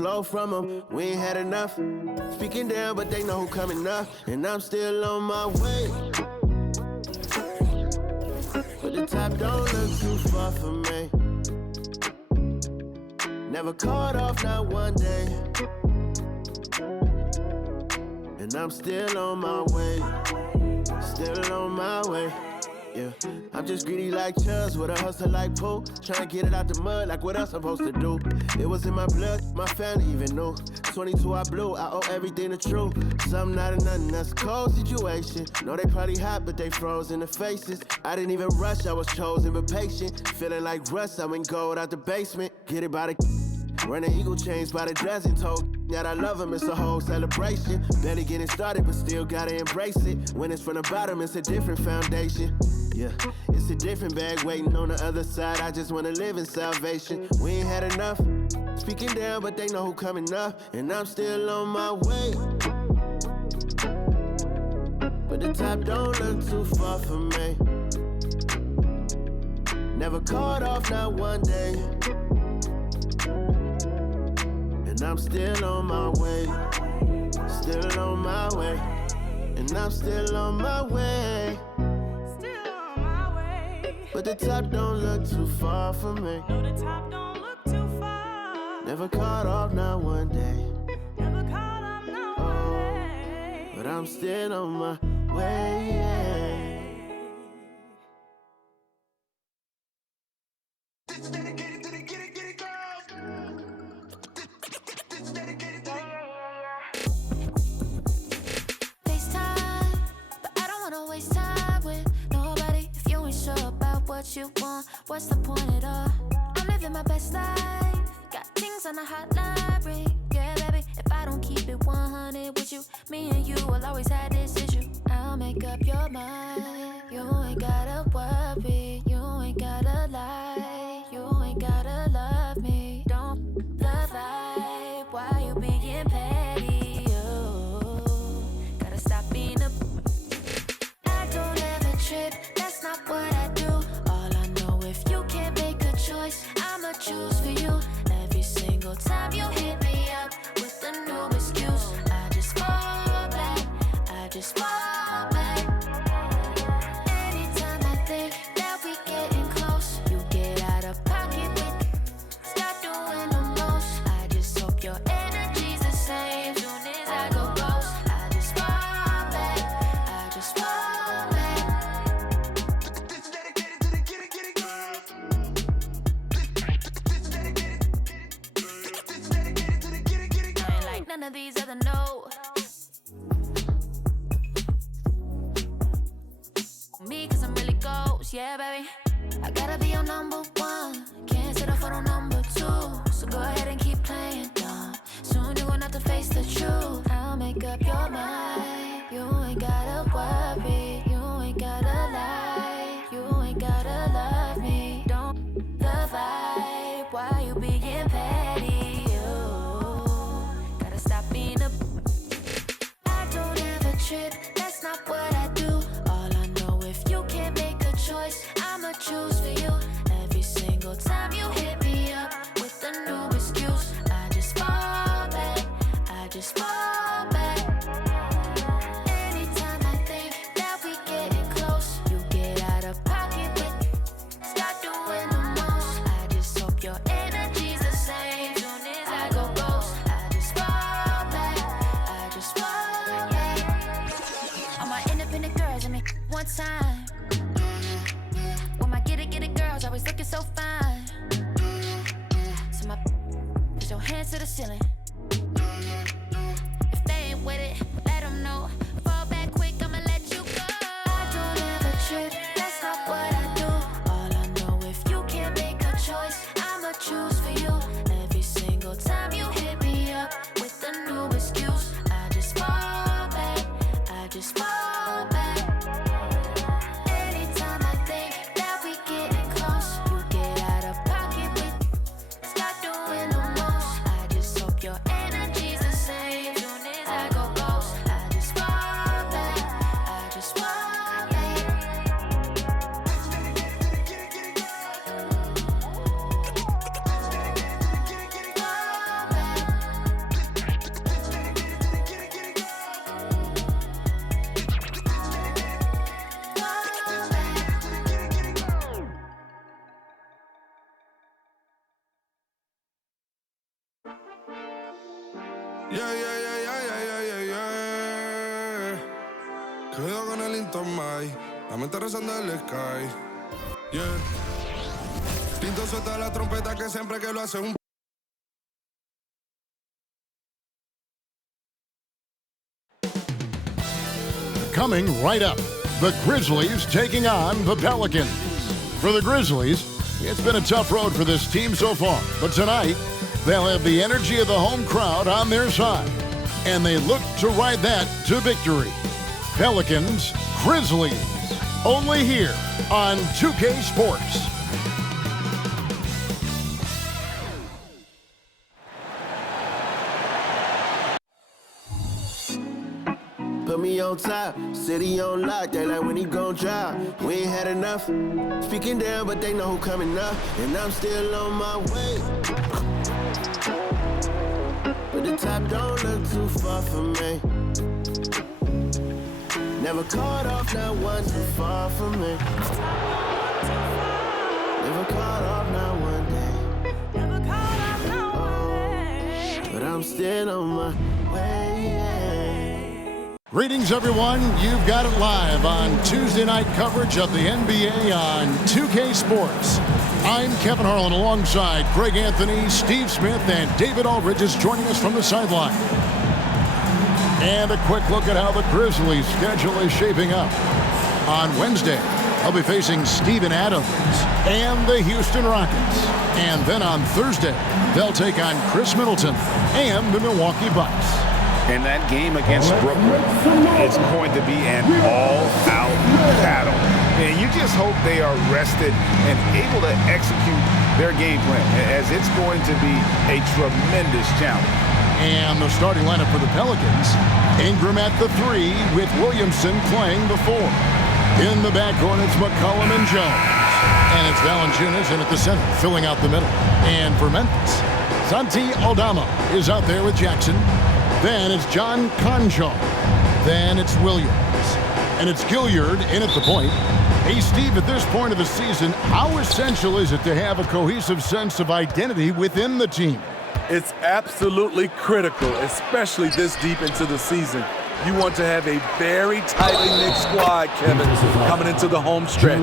glow from them. We ain't had enough. Speaking down, but they know who coming up. And I'm still on my way. But the top don't look too far for me. Never caught off, not one day. And I'm still on my way. Still on my way. Yeah, I'm just greedy like Chubbs with a hustle like Pooh. Tryna get it out the mud like what else I'm supposed to do. It was in my blood, my family even knew. 22 I blew, I owe everything to true. Something out of nothing, that's a cold situation. Know they probably hot, but they froze in the faces. I didn't even rush, I was chosen but patient. Feeling like Russ, I went gold out the basement. Get it by the running eagle chains by the dozen. Told that I love him, it's a whole celebration. Barely getting started, but still gotta embrace it. When it's from the bottom, it's a different foundation. Yeah, it's a different bag waiting on the other side. I just wanna live in salvation. We ain't had enough. Speaking down, but they know who coming up. And I'm still on my way. But the top don't look too far for me. Never caught off, not one day. And I'm still on my way. Still on my way. And I'm still on my way. But the top don't look too far for me. No, the top don't look too far. Never caught off, not one day. Never caught off, not one day. But I'm still on my way. This is dedicated to the get it girls. This is dedicated to the FaceTime, but I don't wanna waste time with nobody if you ain't sure about what you want. What's the point at all? I'm living my best life. Got things on the hotline ring. Yeah, baby, if I don't keep it 100 with you, me and you will always have this issue. I'll make up your mind. You ain't gotta worry. You ain't gotta lie. You ain't gotta love me. Don't the vibe. Why you being petty? You gotta stop being a. I don't ever trip. That's not what I do. All I know, if you can't make a choice, I'ma choose for you. Every single time you hit me up with a new excuse, I just fall back. I just fall back. Anytime I think that we getting close, you get out of pocket with start doing the most. I just hope your energy's the same. Soon as I go ghost, I just fall back. I just fall back. This is dedicated to the get it girls. This is dedicated. This is dedicated to the get it girls. I ain't like none of these other no. Me, cause I'm really ghost, yeah, baby. I gotta be your number one. Can't settle for no number two. So go ahead and keep playing dumb. Soon you're gonna have to face the truth. I'll make up your mind. You ain't gotta worry. You ain't gotta lie. You ain't gotta love me. Don't the vibe. Why you being petty? You gotta stop being a. I don't ever trip. That's not what I do. All I know, if you can't make a choice, I'ma choose for you. Every single time you hit me up with a new excuse, I just fall back. I just fall back. Anytime I think that we getting close, you get out of pocket with start doing the most. I just hope your energy's the same. Soon as I go ghost, I just fall back. I just fall back. All my independent girls, I mean, one time. When my get it girls always looking so fine. So my put your hands to the ceiling. If they ain't with it, let them know. Fall back quick, I'ma let you go. I don't ever trip, that's not what I do. All I know, if you can't make a choice, I'ma choose for you. Every single time you hit me up with a new excuse, I just fall back. I just fall back. Anytime I think that we getting close, you get out of pocket with start doing the most. I just hope your energy's the same. Soon as I go ghost, I just fall back. I just fall back. This is dedicated to the get it girls. This is dedicated to the get it girls. Yeah. Cuidado con el Intomai, la mente rezando el sky. Yeah. Tinto suelta la trompeta que siempre que lo hace un. Coming right up, the Grizzlies taking on the Pelicans. For the Grizzlies, it's been a tough road for this team so far, but tonight, they'll have the energy of the home crowd on their side, and they look to ride that to victory. Pelicans, Grizzlies, only here on 2K Sports. Put me on top, city on lock, they like when he gon' drop. We ain't had enough, speaking down, but they know who coming up, and I'm still on my way. But the top don't look too far from me. Never caught off, not one too far from me. Never caught off, not one day. But I'm still on my way. Greetings, everyone. You've got it live on Tuesday night coverage of the NBA on 2K Sports. I'm Kevin Harlan alongside Greg Anthony, Steve Smith, and David Aldridge is joining us from the sideline. And a quick look at how the Grizzlies' schedule is shaping up. On Wednesday, they'll be facing Steven Adams and the Houston Rockets. And then on Thursday, they'll take on Chris Middleton and the Milwaukee Bucks. And that game against Brooklyn is going to be an all-out battle. And you just hope they are rested and able to execute their game plan, as it's going to be a tremendous challenge. And the starting lineup for the Pelicans, Ingram at the 3 with Williamson playing the 4. In the backcourt, it's McCollum and Jones. And it's Valanciunas in at the center, filling out the middle. And for Memphis, Santi Aldama is out there with Jackson. Then it's John Concho. Then it's Williams. And it's Gilliard in at the point. Hey, Steve, at this point of the season, how essential is it to have a cohesive sense of identity within the team? It's absolutely critical, especially this deep into the season. You want to have a very tightly knit squad, Kevin, coming into the home stretch.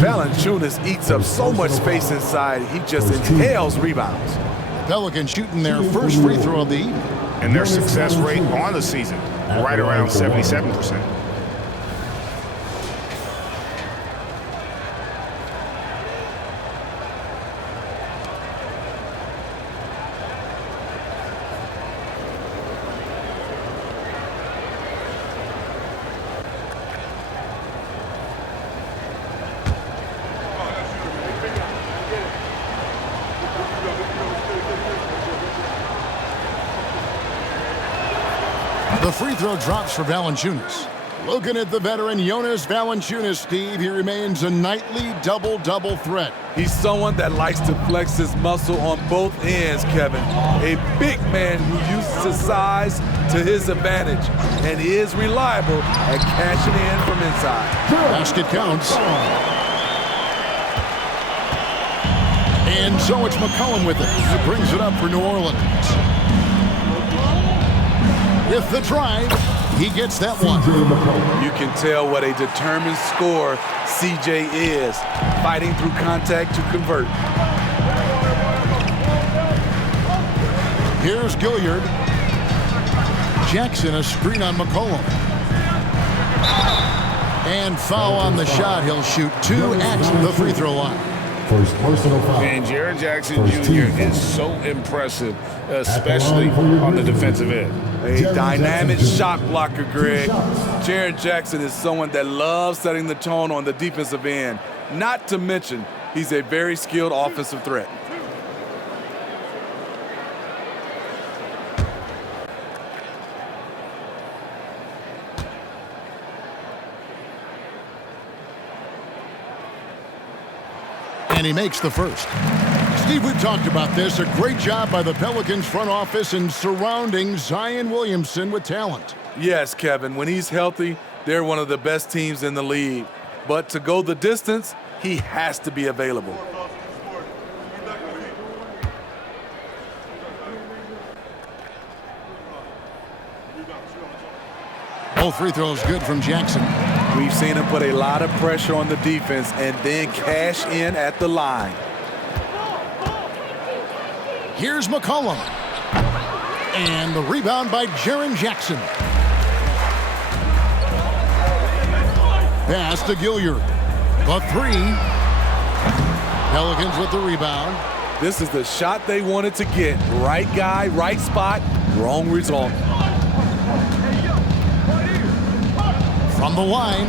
Valanciunas eats up so much space inside, he just inhales rebounds. Pelicans shooting their first free throw of the evening. And their success rate on the season, right around 77%. The free throw drops for Valanciunas. Looking at the veteran Jonas Valanciunas, Steve, he remains a nightly double-double threat. He's someone that likes to flex his muscle on both ends, Kevin. A big man who uses his size to his advantage and is reliable at cashing in from inside. Basket counts. And so it's McCollum with it. He brings it up for New Orleans. With the drive, he gets that one. You can tell what a determined scorer CJ is, fighting through contact to convert. Here's Gilliard. Jackson, a screen on McCollum. And foul on the shot. He'll shoot 2 at the free throw line. First personal foul. And Jaren Jackson Jr. is so impressive, especially on the defensive end. A dynamic shot blocker, Greg. Jaren Jackson is someone that loves setting the tone on the defensive end. Not to mention, he's a very skilled offensive threat. And he makes the first. Steve, we've talked about this. A great job by the Pelicans front office in surrounding Zion Williamson with talent. Yes, Kevin. When he's healthy, they're one of the best teams in the league. But to go the distance, he has to be available. Both free throws good from Jackson. We've seen him put a lot of pressure on the defense and then cash in at the line. Here's McCollum. And the rebound by Jaren Jackson. Pass to Gilliard. The three. Pelicans with the rebound. This is the shot they wanted to get. Right guy, right spot, wrong result. From the line.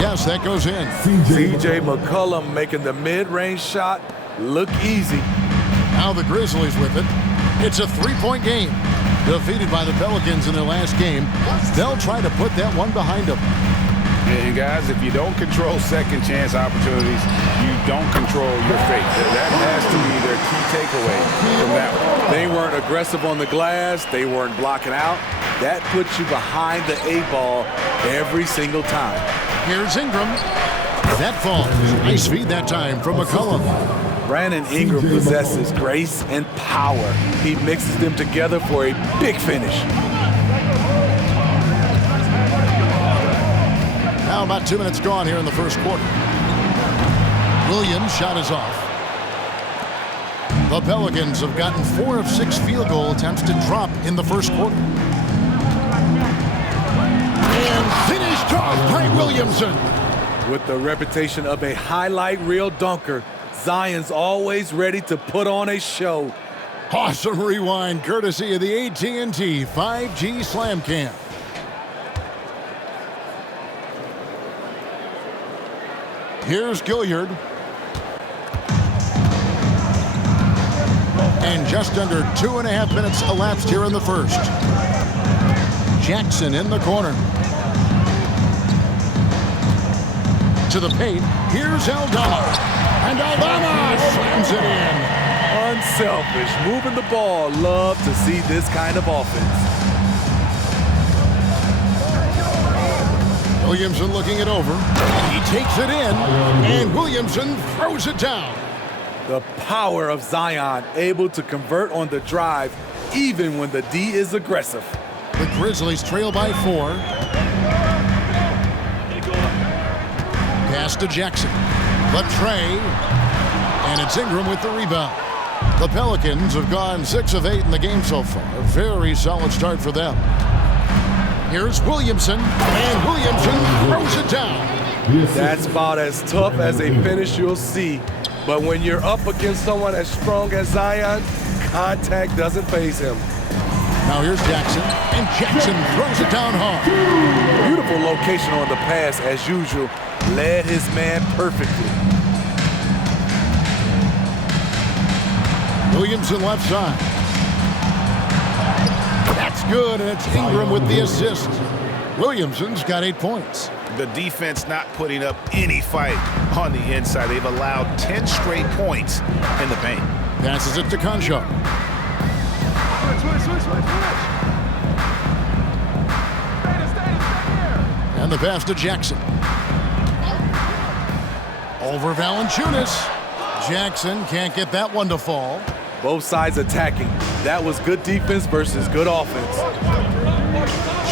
Yes, that goes in. C.J. McCollum making the mid-range shot look easy. Now the Grizzlies with it. It's a three-point game. Defeated by the Pelicans in their last game, they'll try to put that one behind them. And guys, if you don't control second chance opportunities, you don't control your fate. That has to be their key takeaway from that one. They weren't aggressive on the glass. They weren't blocking out. That puts you behind the 8-ball every single time. Here's Ingram. That falls. Nice feed that time from McCollum. Brandon Ingram possesses grace and power. He mixes them together for a big finish. Now about 2 minutes gone here in the first quarter. Williams' shot is off. The Pelicans have gotten 4 of 6 field goal attempts to drop in the first quarter. And finished off by Williamson. With the reputation of a highlight reel dunker, Zion's always ready to put on a show. Awesome rewind courtesy of the AT&T 5G Slam Cam. Here's Gilliard. And just under 2.5 minutes elapsed here in the first. Jackson in the corner. To the paint. Here's Aldama. And Aldama slams it in. Unselfish, moving the ball. Love to see this kind of offense. Williamson looking it over. He takes it in, and Williamson throws it down. The power of Zion, able to convert on the drive, even when the D is aggressive. The Grizzlies trail by 4. Pass to Jackson. The tray. And it's Ingram with the rebound. The Pelicans have gone 6 of 8 in the game so far. A very solid start for them. Here's Williamson, and Williamson throws it down. That's about as tough as a finish you'll see. But when you're up against someone as strong as Zion, contact doesn't faze him. Now here's Jackson, and Jackson throws it down hard. Beautiful location on the pass as usual. Led his man perfectly. Williamson left side. That's good, and it's Ingram with the assist. Williamson's got 8 points. The defense not putting up any fight on the inside. They've allowed 10 straight points in the paint. Passes it to Concho. And the pass to Jackson. Over Valanciunas. Jackson can't get that one to fall. Both sides attacking. That was good defense versus good offense.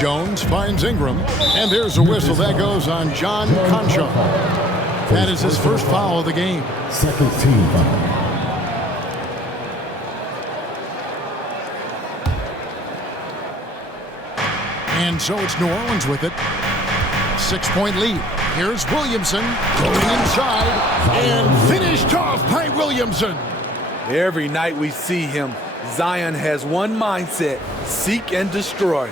Jones finds Ingram, and there's a whistle that goes on John Concho. That is his first foul of the game. Second team foul. And so it's New Orleans with it. 6-point lead. Here's Williamson going inside and finished off by Williamson. Every night we see him, Zion has one mindset: seek and destroy.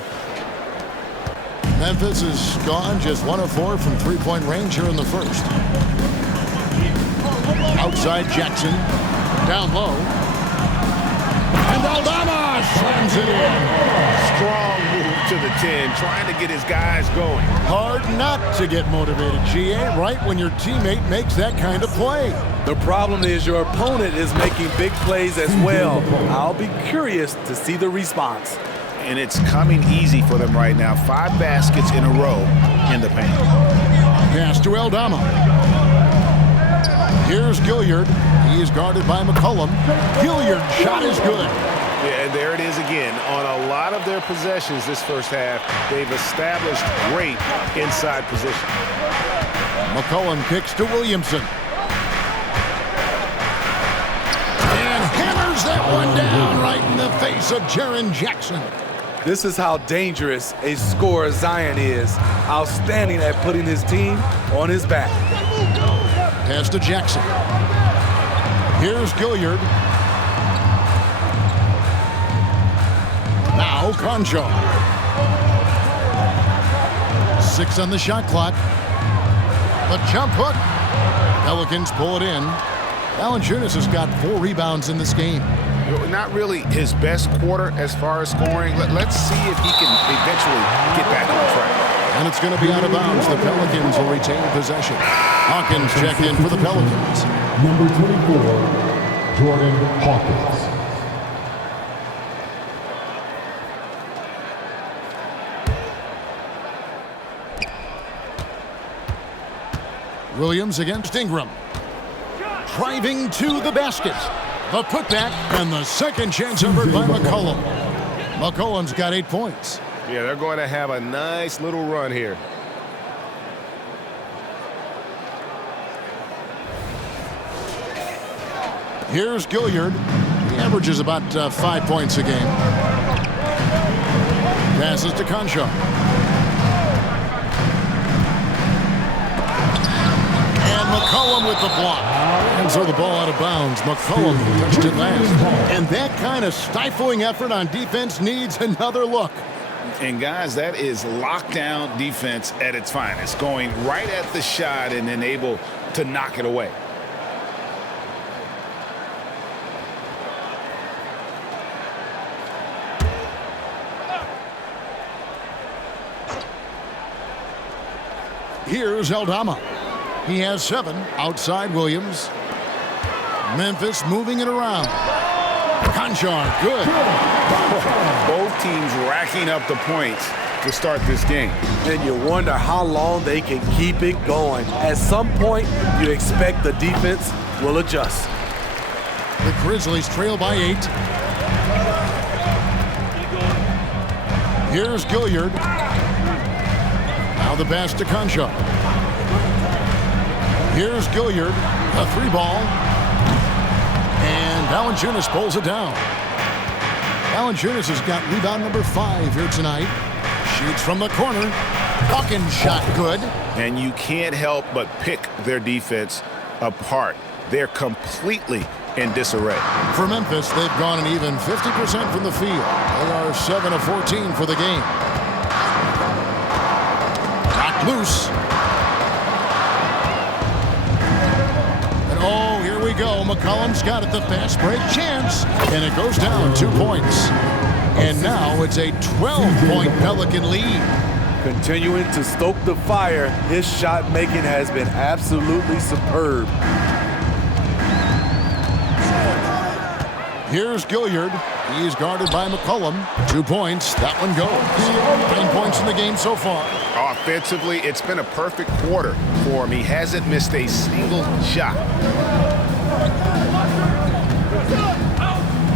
Memphis is gone just 1 of 4 from 3-point range here in the first. Outside Jackson, down low. And Aldama slams it in. Strong move to the 10, trying to get his guys going. Hard not to get motivated, GA, right when your teammate makes that kind of play. The problem is your opponent is making big plays as well. I'll be curious to see the response. And it's coming easy for them right now. 5 baskets in a row in the paint. Pass to Aldama. Here's Gilliard. He is guarded by McCollum. Gilliard's shot is good. Yeah, and there it is again. On a lot of their possessions this first half, they've established great inside position. McCollum kicks to Williamson. And hammers that one down right in the face of Jaren Jackson. This is how dangerous a scorer Zion is. Outstanding at putting his team on his back. Pass to Jackson. Here's Gilliard. Now Conjo. 6 on the shot clock. The jump hook. Pelicans pull it in. Valanciunas has got 4 rebounds in this game. Not really his best quarter as far as scoring. Let's see if he can eventually get back on track. And it's going to be out of bounds. The Pelicans will retain possession. Hawkins checked in for the Pelicans. Number 24, Jordan Hawkins. Williams against Ingram. Driving to the basket. The putback and the second chance effort by McCollum. McCollum's got 8 points. Yeah, they're going to have a nice little run here. Here's Gilliard. He averages about 5 points a game. Passes to Conjo. And McCollum with the block. And so the ball out of bounds. McCollum touched it last. And that kind of stifling effort on defense needs another look. And guys, that is lockdown defense at its finest. Going right at the shot and then able to knock it away. Here's Aldama. He has 7 outside Williams. Memphis moving it around. Conjar, good. Both teams racking up the points to start this game. And you wonder how long they can keep it going. At some point, you expect the defense will adjust. The Grizzlies trail by 8. Here's Gilliard. Now the pass to Conjo. Here's Gilliard. A 3-ball. And Valanciunas pulls it down. Valanciunas has got rebound number 5 here tonight. Shoots from the corner. Hawkins shot good. And you can't help but pick their defense apart. They're completely in disarray. For Memphis, they've gone an even 50% from the field. They are 7 of 14 for the game. Knocked loose. And oh, here we go. McCollum's got it. The fast break chance. And it goes down 2 points. And now it's a 12-point Pelican lead. Continuing to stoke the fire, his shot making has been absolutely superb. Here's Gilliard. He's guarded by McCollum. 2 points. That one goes. 9 points in the game so far. Offensively, it's been a perfect quarter for him. He hasn't missed a single shot.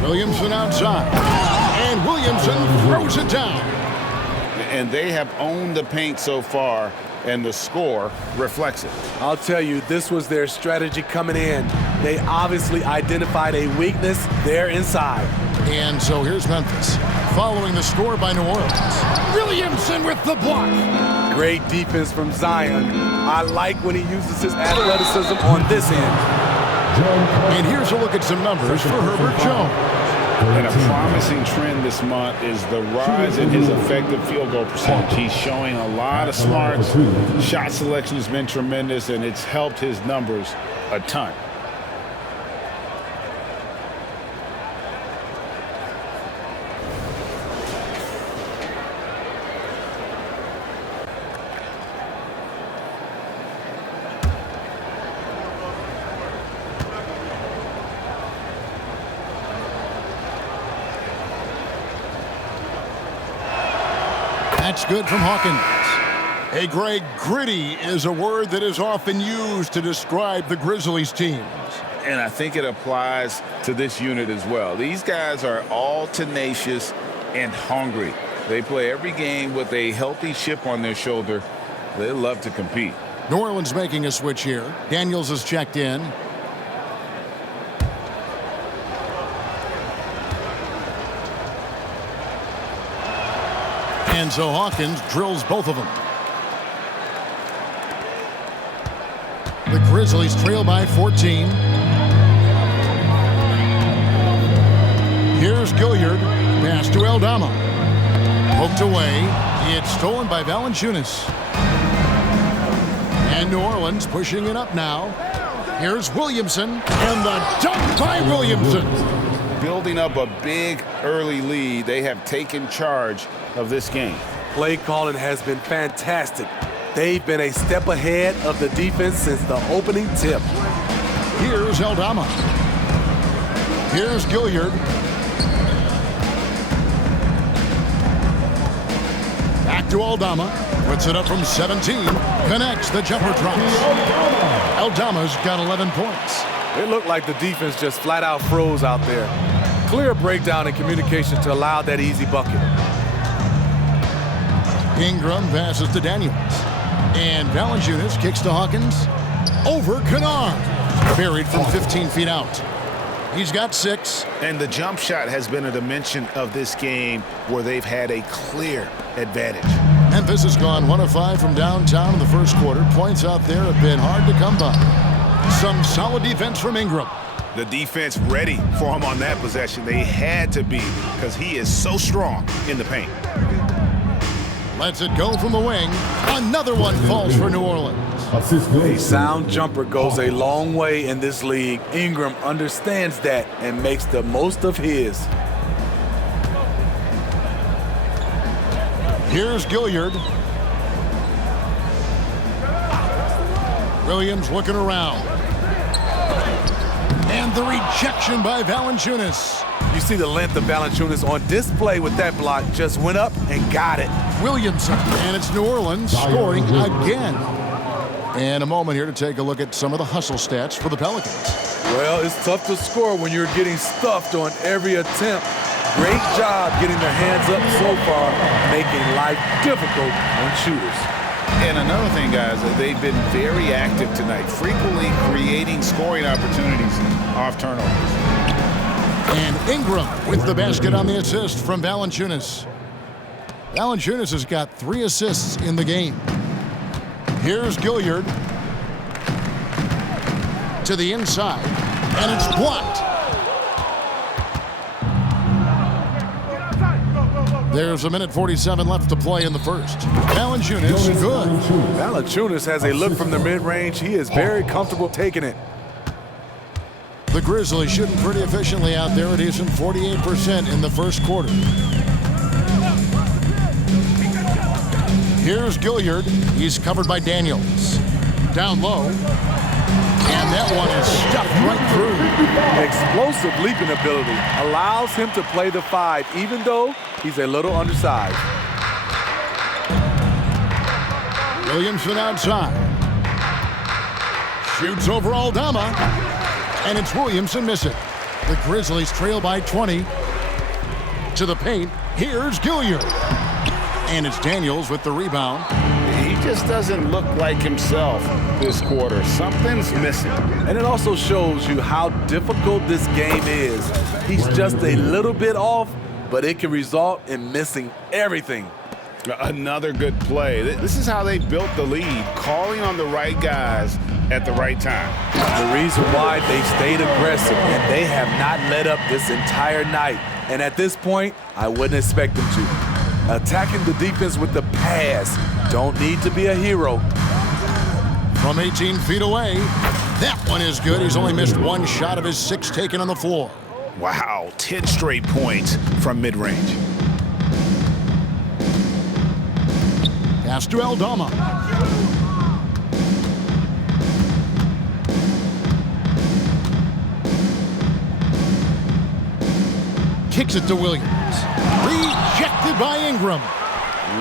Williamson outside. And Williamson throws it down. And they have owned the paint so far, and the score reflects it. I'll tell you, this was their strategy coming in. They obviously identified a weakness there inside. And so here's Memphis, following the score by New Orleans. Williamson with the block. Great defense from Zion. I like when he uses his athleticism on this end. And here's a look at some numbers for Herbert Jones. And a promising trend this month is the rise in his effective field goal percentage. He's showing a lot of smarts. Shot selection has been tremendous, and it's helped his numbers a ton. That's good from Hawkins. Hey, Greg, gritty is a word that is often used to describe the Grizzlies teams. And I think it applies to this unit as well. These guys are all tenacious and hungry. They play every game with a healthy chip on their shoulder. They love to compete. New Orleans making a switch here. Daniels is checked in. And so Hawkins drills both of them. The Grizzlies trail by 14. Here's Gilliard. Pass to Aldama. Poked away. It's stolen by Valanciunas. And New Orleans pushing it up now. Here's Williamson. And the dunk by Williamson. Building up a big early lead, they have taken charge of this game. Play calling has been fantastic. They've been a step ahead of the defense since the opening tip. Here's Aldama. Here's Gilliard. Back to Aldama. Puts it up from 17. Connects. The jumper drops. Aldama's got 11 points. It looked like the defense just flat out froze out there. Clear breakdown in communication to allow that easy bucket. Ingram passes to Daniels. And Valanciunas kicks to Hawkins. Over Kennard. Buried from 15 feet out. He's got 6. And the jump shot has been a dimension of this game where they've had a clear advantage. Memphis has gone 1 of 5 from downtown in the first quarter. Points out there have been hard to come by. Some solid defense from Ingram. The defense ready for him on that possession. They had to be because he is so strong in the paint. Lets it go from the wing. Another one falls for New Orleans. A sound jumper goes a long way in this league. Ingram understands that and makes the most of his. Here's Gilliard. Williams looking around. And the rejection by Valanciunas. You see the length of Valanciunas on display with that block. Just went up and got it. Williamson. And it's New Orleans scoring again. And a moment here to take a look at some of the hustle stats for the Pelicans. Well, it's tough to score when you're getting stuffed on every attempt. Great job getting their hands up so far, making life difficult on shooters. And another thing, guys, they've been very active tonight, frequently creating scoring opportunities off turnovers. And Ingram with the basket on the assist from Valanciunas. Valanciunas has got 3 assists in the game. Here's Gilliard. To the inside. And it's blocked. There's 1:47 left to play in the first. Valanciunas, good. Valanciunas has a look from the mid-range. He is very comfortable taking it. The Grizzlies shooting pretty efficiently out there. A decent 48% in the first quarter. Here's Gilliard. He's covered by Daniels. Down low. And that one is stuffed right through. Explosive leaping ability allows him to play the 5, even though he's a little undersized. Williamson outside. Shoots over Aldama. And it's Williamson missing. The Grizzlies trail by 20. To the paint. Here's Gilliard. And it's Daniels with the rebound. He just doesn't look like himself this quarter. Something's missing. And it also shows you how difficult this game is. He's just a little bit off, but it can result in missing everything. Another good play. This is how they built the lead, calling on the right guys at the right time. The reason why they stayed aggressive, and they have not let up this entire night. And at this point, I wouldn't expect them to. Attacking the defense with the pass. Don't need to be a hero. From 18 feet away. That one is good. He's only missed 1 shot of his 6 taken on the floor. Wow, 10 straight points from mid-range. Pass to Aldama. Kicks it to Williams. Rejected by Ingram.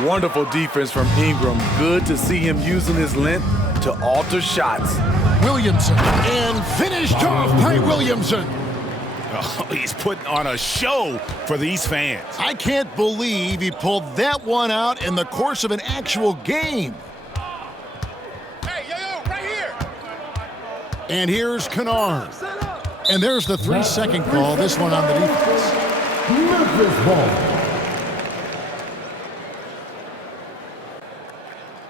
Wonderful defense from Ingram. Good to see him using his length to alter shots. Williamson. And finished off by Williamson. Oh, he's putting on a show for these fans. I can't believe he pulled that one out in the course of an actual game. Hey, yo, right here. And here's Kennard. And there's the 3-second call, this one on the defense. Memphis ball.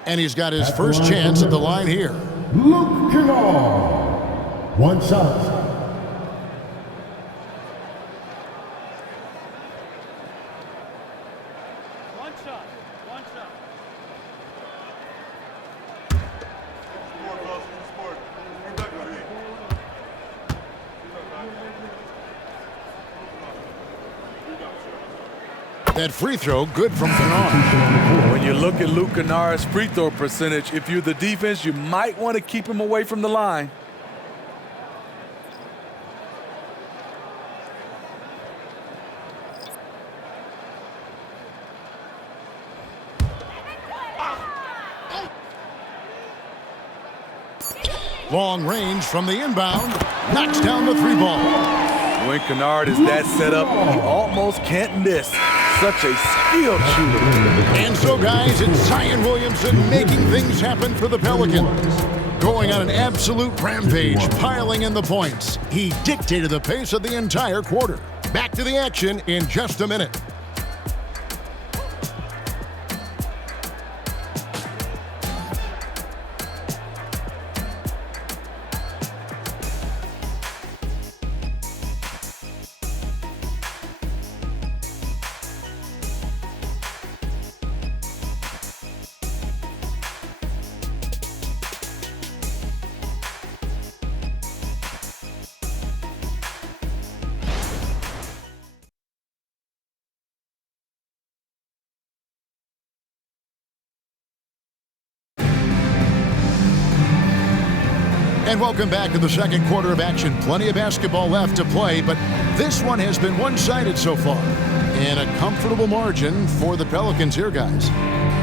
And he's got his first chance at the line here. Luke Kennard. One shot. That free throw, good from Kennard. When you look at Luke Kennard's free throw percentage, if you're the defense, you might want to keep him away from the line. Long range from the inbound. Knocks down the 3 ball. When Kennard is that set up, he almost can't miss. Such a skilled shooter. And so, guys, it's Zion Williamson making things happen for the Pelicans. Going on an absolute rampage, piling in the points. He dictated the pace of the entire quarter. Back to the action in just a minute. And welcome back to the second quarter of action. Plenty of basketball left to play, but this one has been one-sided so far. And a comfortable margin for the Pelicans here, guys.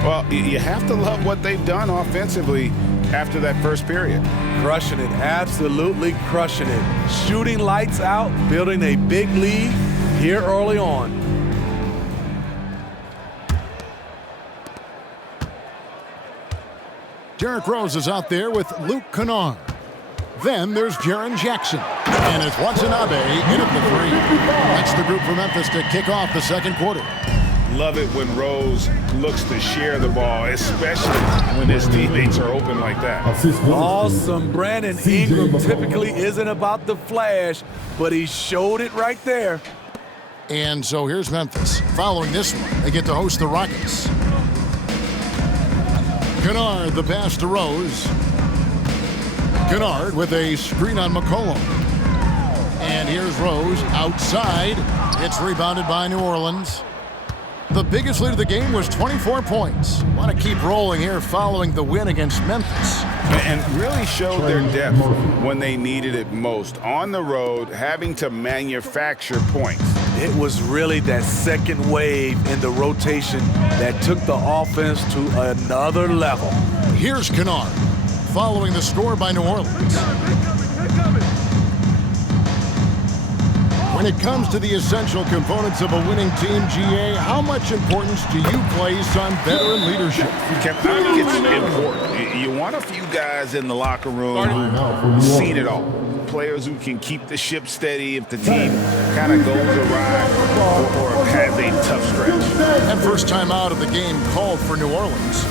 Well, you have to love what they've done offensively after that first period. Crushing it, absolutely crushing it. Shooting lights out, building a big lead here early on. Derrick Rose is out there with Luke Kennard. Then there's Jaren Jackson. And it's Watanabe in at the 3. That's the group for Memphis to kick off the second quarter. Love it when Rose looks to share the ball, especially when his teammates are open like that. Awesome. Brandon Ingram typically isn't about the flash, but he showed it right there. And so here's Memphis. Following this one, they get to host the Rockets. Kennard, the pass to Rose. Kennard with a screen on McCollum. And here's Rose outside. It's rebounded by New Orleans. The biggest lead of the game was 24 points. Want to keep rolling here following the win against Memphis. And really showed their depth when they needed it most. On the road, having to manufacture points. It was really that second wave in the rotation that took the offense to another level. Here's Kennard, following the score by New Orleans. When it comes to the essential components of a winning team, GA, how much importance do you place on veteran leadership? I think it's important. You want a few guys in the locker room who've seen it all. Players who can keep the ship steady if the team kind of goes awry or has a tough stretch. And first time out of the game called for New Orleans.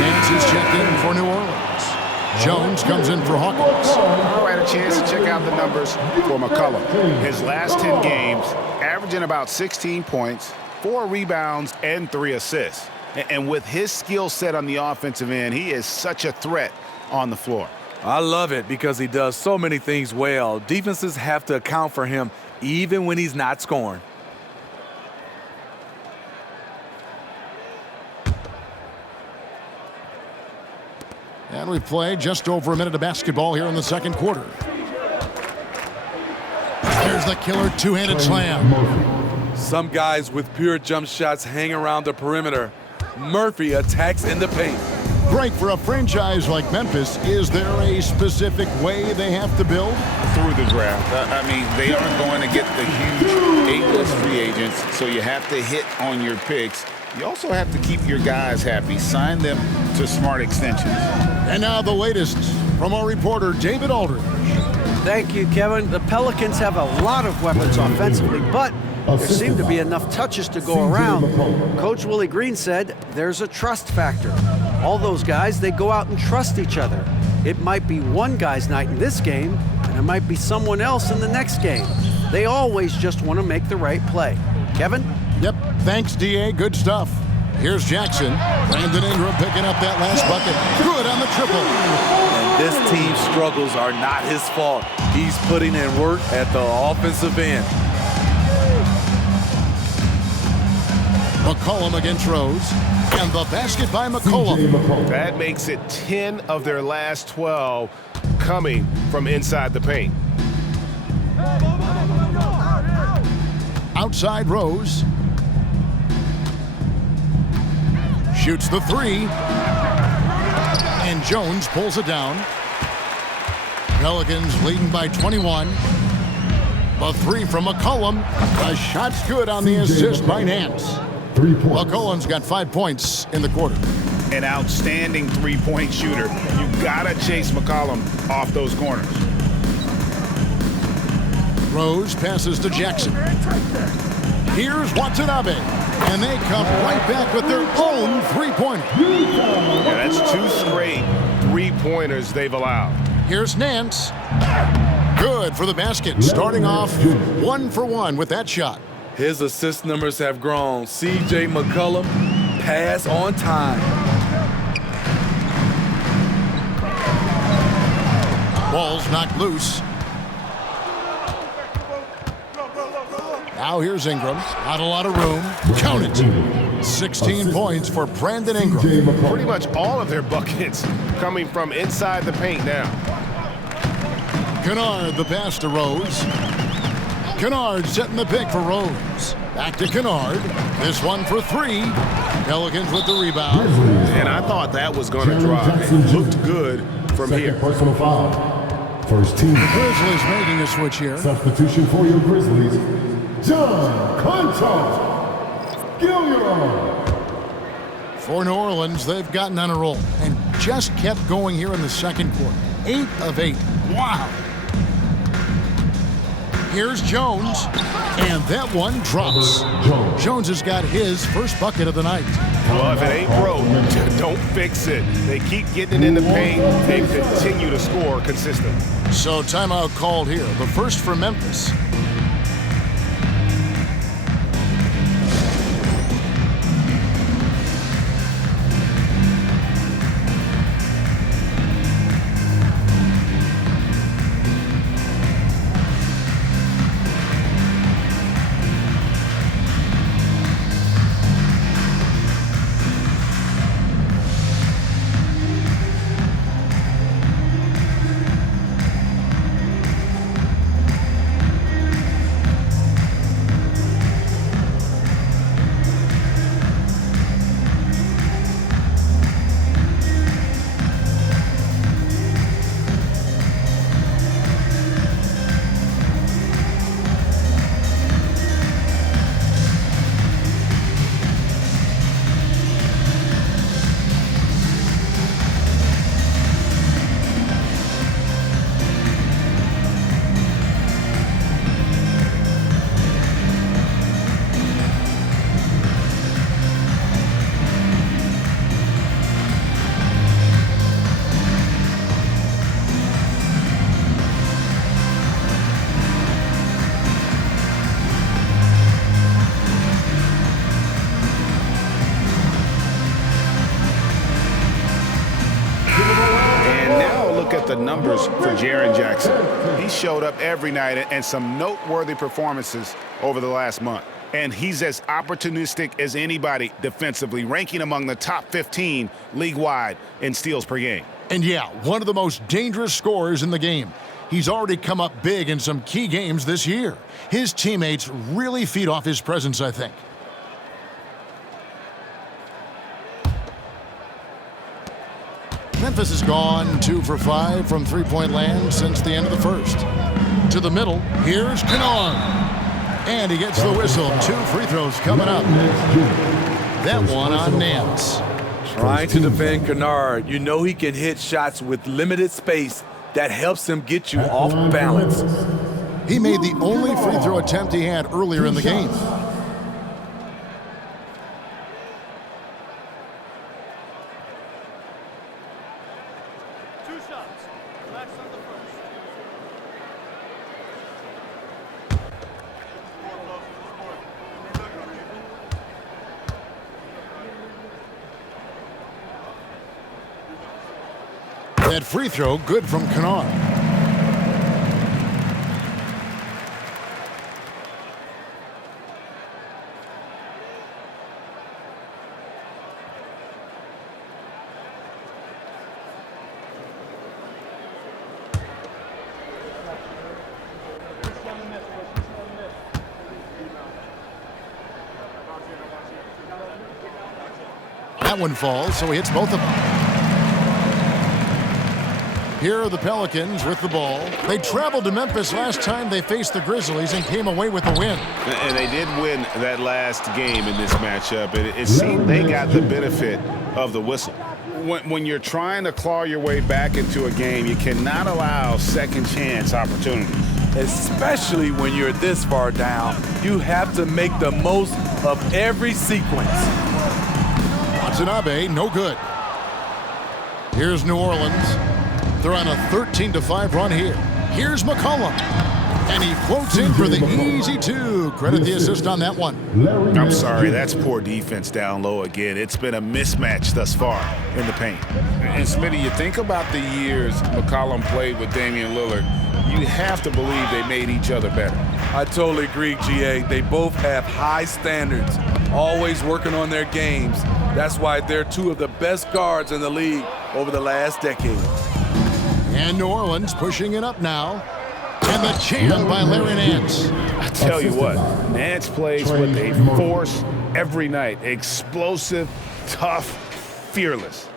Nance is checked in for New Orleans. Jones comes in for Hawkins. All right, a chance to check out the numbers for McCollum. His last 10 games, averaging about 16 points, 4 rebounds, and 3 assists. And with his skill set on the offensive end, he is such a threat on the floor. I love it because he does so many things well. Defenses have to account for him even when he's not scoring. And we've played just over a minute of basketball here in the second quarter. There's the killer two-handed slam. Some guys with pure jump shots hang around the perimeter. Murphy attacks in the paint. Great for a franchise like Memphis. Is there a specific way they have to build? Through the draft. I mean, they aren't going to get the huge A-list free agents, so you have to hit on your picks. You also have to keep your guys happy. Sign them to smart extensions. And now the latest from our reporter, David Aldridge. Thank you, Kevin. The Pelicans have a lot of weapons offensively, but there seem to be enough touches to go around. Coach Willie Green said there's a trust factor. All those guys, they go out and trust each other. It might be one guy's night in this game, and it might be someone else in the next game. They always just want to make the right play. Kevin? Yep, thanks, D.A. Good stuff. Here's Jackson. Brandon Ingram picking up that last bucket. Good on the triple. And this team's struggles are not his fault. He's putting in work at the offensive end. McCollum against Rose. And the basket by McCollum. That makes it 10 of their last 12 coming from inside the paint. Outside Rose. Shoots the three. And Jones pulls it down. Pelicans leading by 21. A three from McCollum. The shot's good on the assist by Nance. McCollum's got 5 points in the quarter. An outstanding three-point shooter. You gotta chase McCollum off those corners. Rose passes to Jackson. Here's Watanabe. And they come right back with their own three-pointer. Yeah, that's 2 straight three-pointers they've allowed. Here's Nance. Good for the basket. Starting off 1 for 1 with that shot. His assist numbers have grown. C.J. McCollum, pass on time. Ball's knocked loose. Now here's Ingram. Not a lot of room. Count it. 16 points for Brandon Ingram. Pretty much all of their buckets coming from inside the paint now. Kennard the pass to Rose. Kennard setting the pick for Rose. Back to Kennard. This one for 3. Pelicans with the rebound. And I thought that was going to drive. It looked good from here. Personal foul. First team. The Grizzlies making a switch here. Substitution for your Grizzlies. John Concho Gilliard. For New Orleans, they've gotten on a roll and just kept going here in the second quarter. 8 of 8. Wow. Here's Jones, and that one drops. Jones has got his first bucket of the night. Well, if it ain't broke, don't fix it. They keep getting it in the paint. They continue to score consistently. So timeout called here. The first for Memphis. the numbers for Jaren Jackson. He showed up every night and some noteworthy performances over the last month. And he's as opportunistic as anybody defensively, ranking among the top 15 league-wide in steals per game. And yeah, one of the most dangerous scorers in the game. He's already come up big in some key games this year. His teammates really feed off his presence, I think. Memphis has gone 2 for 5 from three-point land since the end of the first. To the middle, here's Kennard. And he gets the whistle. 2 free throws coming up. That one on Nance. Trying to defend Kennard. You know he can hit shots with limited space. That helps him get you off balance. He made the only free throw attempt he had earlier in the game. That free throw good from Kennard. That one falls, so he hits both of them. Here are the Pelicans with the ball. They traveled to Memphis last time they faced the Grizzlies and came away with a win. And they did win that last game in this matchup. It seemed they got the benefit of the whistle. When you're trying to claw your way back into a game, you cannot allow second chance opportunities. Especially when you're this far down, you have to make the most of every sequence. Watanabe, no good. Here's New Orleans. They're on a 13-5 run here. Here's McCollum. And he floats in for the easy 2. Credit the assist on that one. I'm sorry, that's poor defense down low again. It's been a mismatch thus far in the paint. And Smitty, you think about the years McCollum played with Damian Lillard, you have to believe they made each other better. I totally agree, GA. They both have high standards, always working on their games. That's why they're 2 of the best guards in the league over the last decade. And New Orleans pushing it up now. And the chant by Larry Nance. I tell you what, Nance plays with a force every night. Explosive, tough, fearless.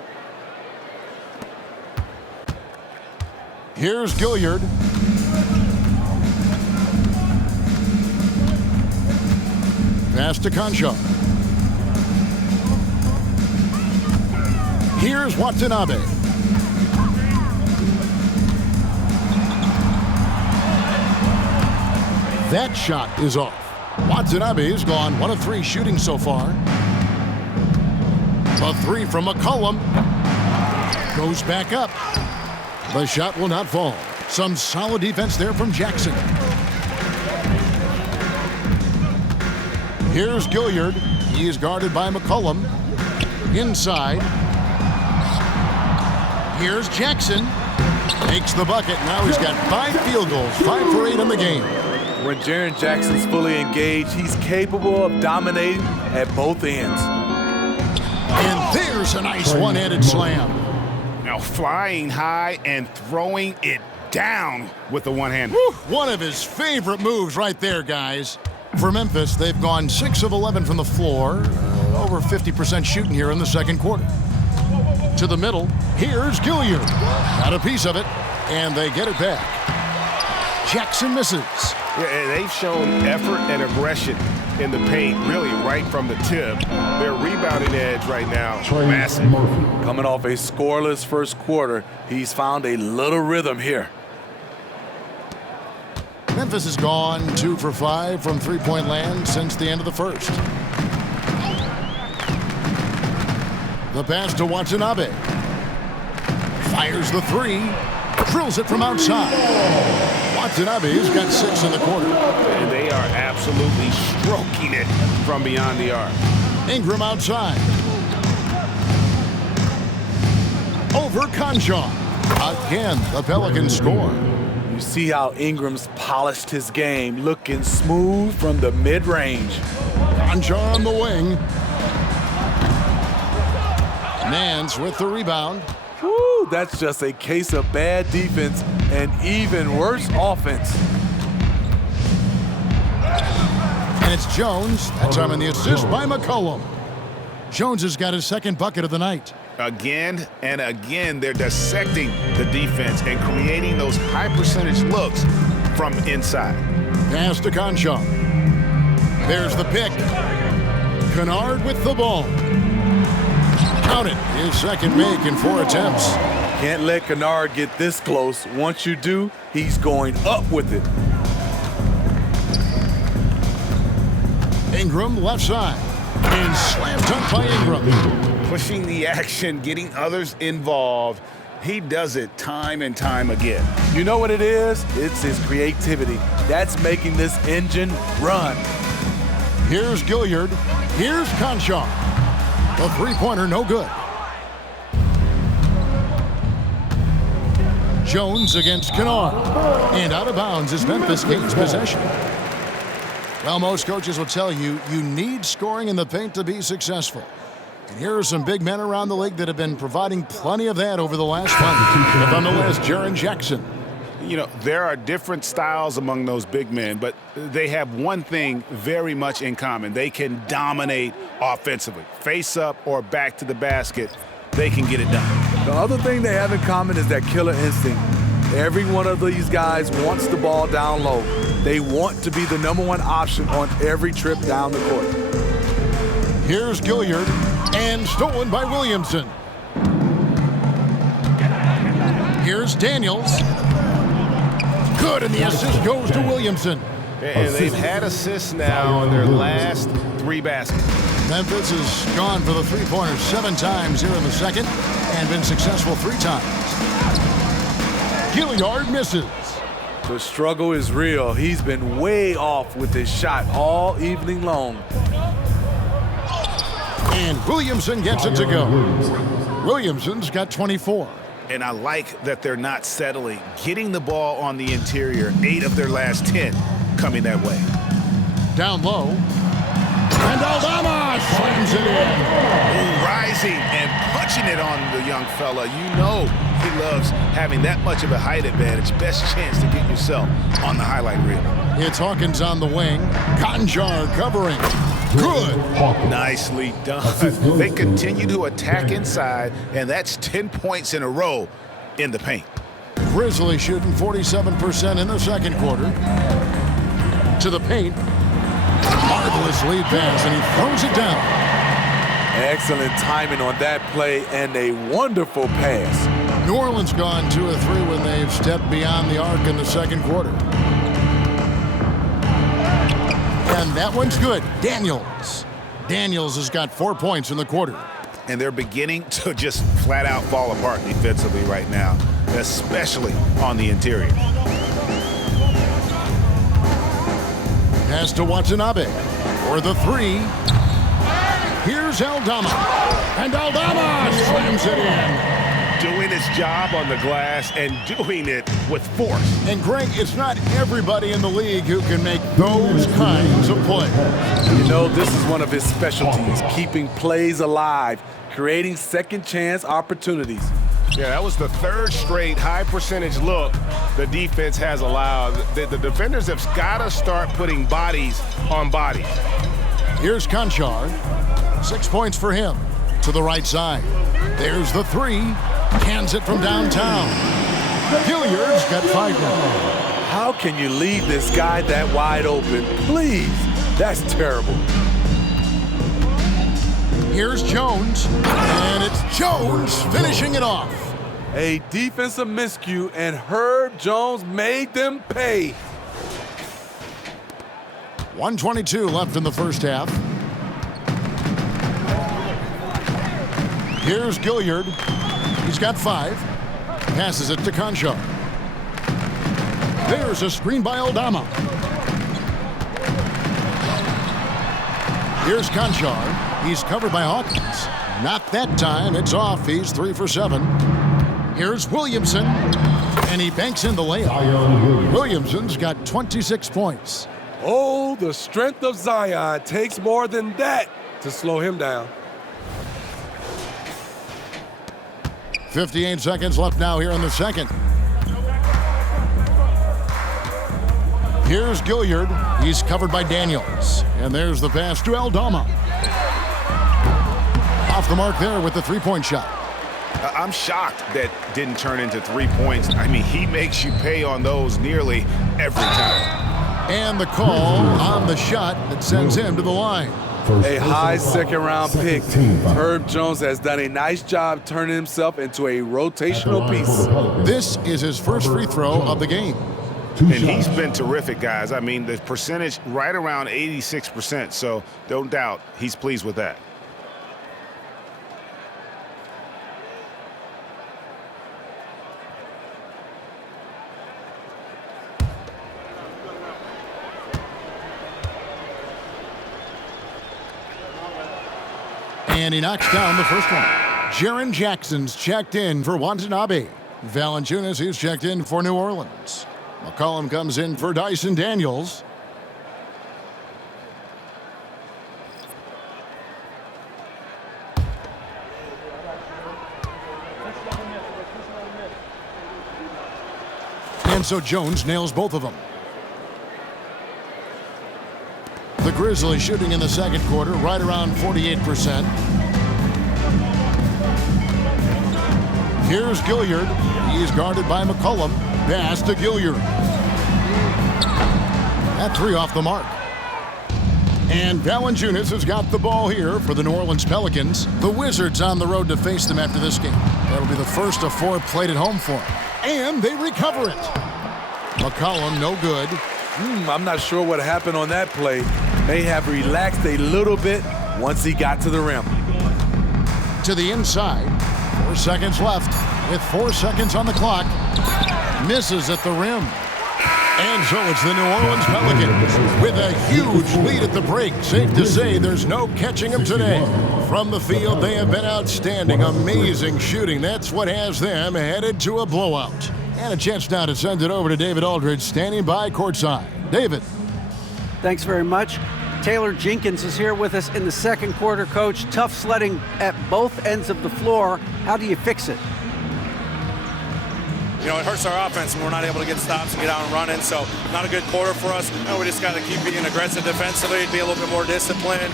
Here's Gilliard. Pass to Concha. Here's Watanabe. That shot is off. Watanabe has gone 1 of 3 shooting so far. A 3 from McCollum. Goes back up. The shot will not fall. Some solid defense there from Jackson. Here's Gilliard. He is guarded by McCollum. Inside. Here's Jackson. Makes the bucket. Now he's got 5 field goals. 5 for 8 in the game. When Jaren Jackson's fully engaged, he's capable of dominating at both ends. And there's a nice one-handed slam. Now flying high and throwing it down with the one hand. One of his favorite moves right there, guys. For Memphis, they've gone 6 of 11 from the floor. Over 50% shooting here in the second quarter. To the middle, here's Gilliard. Got a piece of it, and they get it back. Jackson misses. Yeah, they've shown effort and aggression in the paint, really right from the tip. Their rebounding edge right now, massive. Coming off a scoreless first quarter, he's found a little rhythm here. Memphis has gone 2 for 5 from three-point land since the end of the first. The pass to Watanabe. Fires the 3. Drills it from outside. Watanabe's got 6 in the quarter. And they are absolutely stroking it from beyond the arc. Ingram outside. Over Concha. Again, the Pelicans score. You see how Ingram's polished his game, looking smooth from the mid-range. Concha on the wing. Nance with the rebound. Woo, that's just a case of bad defense and even worse offense. And it's Jones. That time in the assist by McCollum. Jones has got his second bucket of the night. Again and again, they're dissecting the defense and creating those high-percentage looks from inside. Pass to Concha. There's the pick. Kennard with the ball. Count it. His second make in 4 attempts. Can't let Kennard get this close. Once you do, he's going up with it. Ingram left side. And slam dunk by Ingram. Pushing the action, getting others involved. He does it time and time again. You know what it is? It's his creativity. That's making this engine run. Here's Gilliard. Here's Concha. The three-pointer no good. Jones against Kennard. And out of bounds as Memphis gains possession. Well, most coaches will tell you, you need scoring in the paint to be successful. And here are some big men around the league that have been providing plenty of that over the last month. If on the list, Jaren Jackson. You know, there are different styles among those big men, but they have one thing very much in common. They can dominate offensively. Face up or back to the basket, they can get it done. The other thing they have in common is that killer instinct. Every one of these guys wants the ball down low. They want to be the #1 option on every trip down the court. Here's Gilliard, and stolen by Williamson. Here's Daniels. Good, and the assist goes to Williamson. And they've had assists now on their last 3 baskets. Memphis has gone for the three-pointer 7 times here in the second and been successful 3 times. Gilliard misses. The struggle is real. He's been way off with his shot all evening long. And Williamson gets it to go. Williamson's got 24. And I like that they're not settling. Getting the ball on the interior, 8 of their last 10 coming that way. Down low. And Aldama slams it in. Ooh, rising and punching it on the young fella. You know he loves having that much of a height advantage. Best chance to get yourself on the highlight reel. It's Hawkins on the wing. Conjar covering. Good. Nicely done. They continue to attack inside, and that's 10 points in a row in the paint. Grizzlies shooting 47% in the second quarter. To the paint. Marvelous lead pass, and he throws it down. Excellent timing on that play and a wonderful pass. New Orleans gone 2 of 3 when they've stepped beyond the arc in the second quarter. And that one's good. Daniels. Daniels has got 4 points in the quarter. And they're beginning to just flat out fall apart defensively right now, especially on the interior. Pass to Watanabe for the 3. Here's Aldama. And Aldama slams it in. Doing his job on the glass and doing it with force. And Greg, it's not everybody in the league who can make those kinds of plays. You know, this is one of his specialties, keeping plays alive, creating second chance opportunities. Yeah, that was the 3rd straight high percentage look the defense has allowed. The defenders have got to start putting bodies on bodies. Here's Conchar. 6 points for him. To the right side. There's the 3. Cans it from downtown. Gilliard's got 5 now. How can you leave this guy that wide open? Please. That's terrible. Here's Jones. And it's Jones finishing it off. A defensive miscue, and Herb Jones made them pay. 1:22 left in the first half. Here's Gilliard. He's got 5. Passes it to Concha. There's a screen by Aldama. Here's Conchar. He's covered by Hawkins. Not that time. It's off. He's 3 for 7. Here's Williamson, and he banks in the layup. Williamson's got 26 points. Oh, the strength of Zion takes more than that to slow him down. 58 seconds left now here in the second. Here's Gilliard. He's covered by Daniels. And there's the pass to Aldama. Off the mark there with the three-point shot. I'm shocked that didn't turn into 3 points. I mean, he makes you pay on those nearly every time. And the call on the shot that sends him to the line. A high second-round pick. Herb Jones has done a nice job turning himself into a rotational piece. This is his first free throw of the game. And he's been terrific, guys. I mean, the percentage right around 86%, so don't doubt he's pleased with that. And he knocks down the first one. Jaren Jackson's checked in for Watanabe. Valanciunas is checked in for New Orleans. McCollum comes in for Dyson Daniels. And so Jones nails both of them. The Grizzlies shooting in the second quarter right around 48%. Here's Gilliard. He's guarded by McCollum. Pass to Gilliard. That three off the mark. And Valanciunas has got the ball here for the New Orleans Pelicans. The Wizards on the road to face them after this game. That'll be the first of four played at home for them. And they recover it. McCollum, no good. I'm not sure what happened on that play. May have relaxed a little bit once he got to the rim. To the inside. 4 seconds left. With 4 seconds on the clock. Misses at the rim. And so it's the New Orleans Pelicans with a huge lead at the break. Safe to say there's no catching them today. From the field, they have been outstanding. Amazing shooting. That's what has them headed to a blowout. And a chance now to send it over to David Aldridge, standing by courtside. David. Thanks very much. Taylor Jenkins is here with us in the second quarter, Coach. Tough sledding at both ends of the floor. How do you fix it? You know, it hurts our offense when we're not able to get stops and get out and running, so not a good quarter for us. You know, we just got to keep being aggressive defensively, be a little bit more disciplined.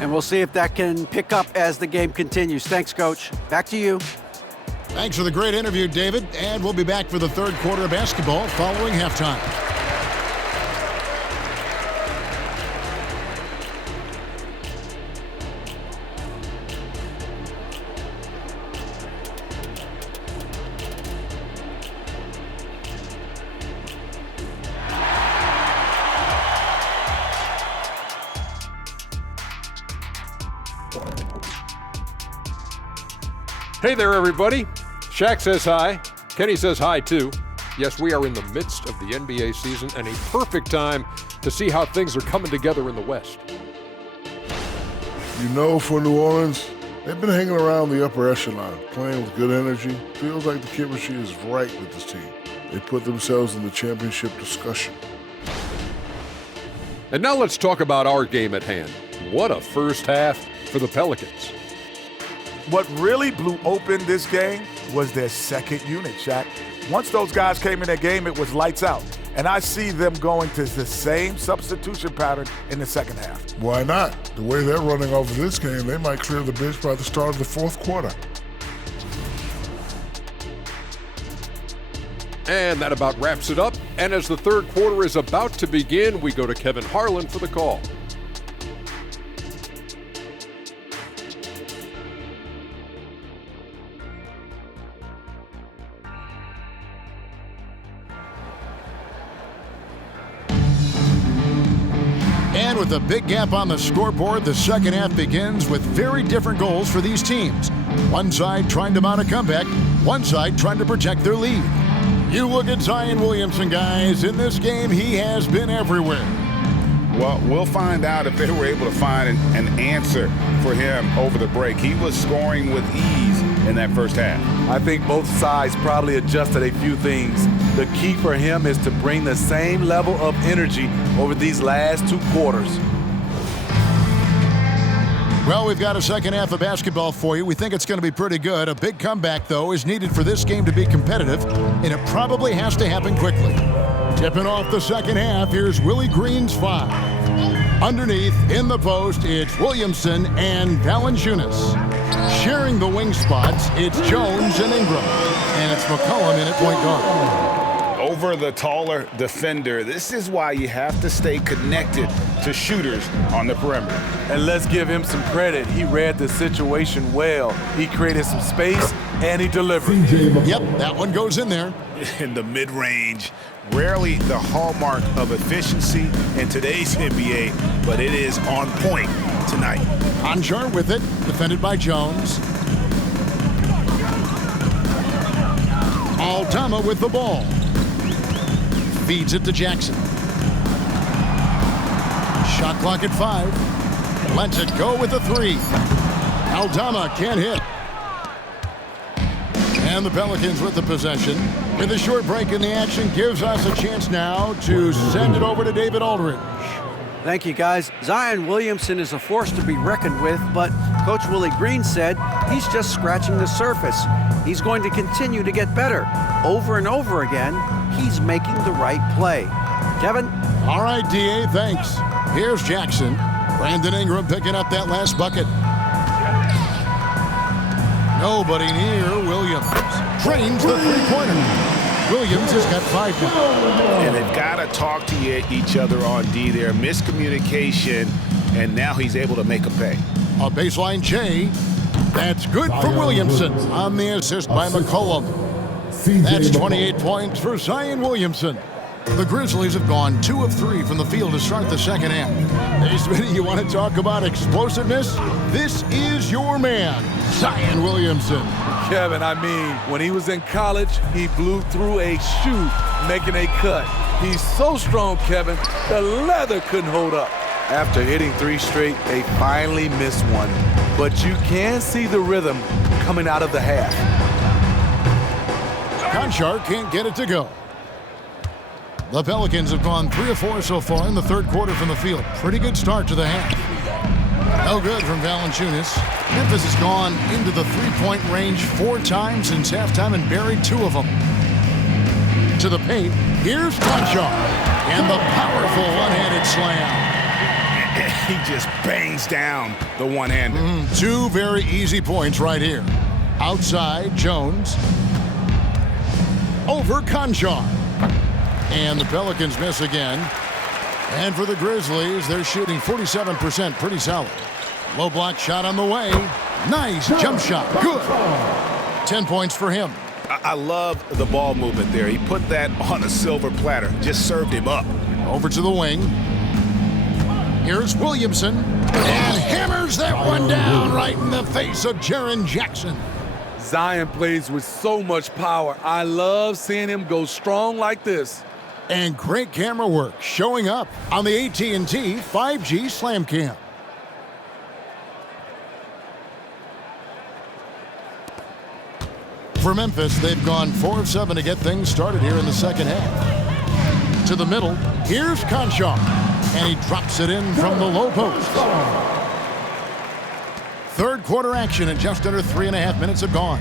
And we'll see if that can pick up as the game continues. Thanks, Coach. Back to you. Thanks for the great interview, David. And we'll be back for the third quarter of basketball following halftime. Hey there, everybody. Shaq says hi. Kenny says hi, too. Yes, we are in the midst of the NBA season and a perfect time to see how things are coming together in the West. You know, for New Orleans, they've been hanging around the upper echelon, playing with good energy. Feels like the chemistry is right with this team. They put themselves in the championship discussion. And now let's talk about our game at hand. What a first half for the Pelicans. What really blew open this game was their second unit, Shaq. Once those guys came in that game, it was lights out. And I see them going to the same substitution pattern in the second half. Why not? The way they're running over this game, they might clear the bench by the start of the fourth quarter. And that about wraps it up. And as the third quarter is about to begin, we go to Kevin Harlan for the call. And with a big gap on the scoreboard, the second half begins with very different goals for these teams. One side trying to mount a comeback, one side trying to protect their lead. You look at Zion Williamson, guys. In this game, he has been everywhere. Well, we'll find out if they were able to find an answer for him over the break. He was scoring with ease in that first half. I think both sides probably adjusted a few things. The key for him is to bring the same level of energy over these last 2 quarters. Well, we've got a second half of basketball for you. We think it's going to be pretty good. A big comeback, though, is needed for this game to be competitive, and it probably has to happen quickly. Tipping off the second half, here's Willie Green's 5. Underneath, in the post, it's Williamson and Valanciunas. Sharing the wing spots, it's Jones and Ingram. And it's McCollum in at point guard. Over the taller defender, this is why you have to stay connected to shooters on the perimeter. And let's give him some credit. He read the situation well. He created some space, and he delivered. Yep, that one goes in there. In the mid-range, rarely the hallmark of efficiency in today's NBA, but it is on point tonight. Conchar with it, defended by Jones. Aldama with the ball. Feeds it to Jackson. Shot clock at 5. Lets it go with a 3. Aldama can't hit. And the Pelicans with the possession. With a short break in the action, gives us a chance now to send it over to David Aldridge. Thank you, guys. Zion Williamson is a force to be reckoned with, but Coach Willie Green said he's just scratching the surface. He's going to continue to get better. Over and over again, he's making the right play. Kevin? All right, D.A., thanks. Here's Jackson. Brandon Ingram picking up that last bucket. Nobody near Williams. Drains the three-pointer. Williams has got 5 now. And they've got to talk to each other on D there. Miscommunication, and now he's able to make a pay. A baseline J. That's good for Williamson on the assist by McCollum. That's 28 points for Zion Williamson. The Grizzlies have gone 2 of 3 from the field to start the second half. Hey, Smitty, you want to talk about explosiveness? This is your man, Zion Williamson. Kevin, I mean, when he was in college, he blew through a shoe making a cut. He's so strong, Kevin, the leather couldn't hold up. After hitting 3 straight, they finally missed one. But you can see the rhythm coming out of the half. Conchar can't get it to go. The Pelicans have gone 3 of 4 so far in the third quarter from the field. Pretty good start to the half. No good from Valanciunas. Memphis has gone into the three-point range 4 times since halftime and buried 2 of them. To the paint, here's Conchar. And the powerful one-handed slam. He just bangs down the one-hander. 2 very easy points right here. Outside, Jones. Over Conchar. And the Pelicans miss again. And for the Grizzlies, they're shooting 47%, pretty solid. Low block shot on the way. Nice jump shot, good. 10 points for him. I love the ball movement there. He put that on a silver platter, just served him up. Over to the wing. Here's Williamson, and hammers that one down right in the face of Jaren Jackson. Zion plays with so much power. I love seeing him go strong like this. And great camera work showing up on the AT&T 5G Slam Cam. For Memphis, they've gone 4 of 7 to get things started here in the second half. To the middle, here's Conchar, and he drops it in from the low post. Third quarter action, and just under 3.5 minutes have gone.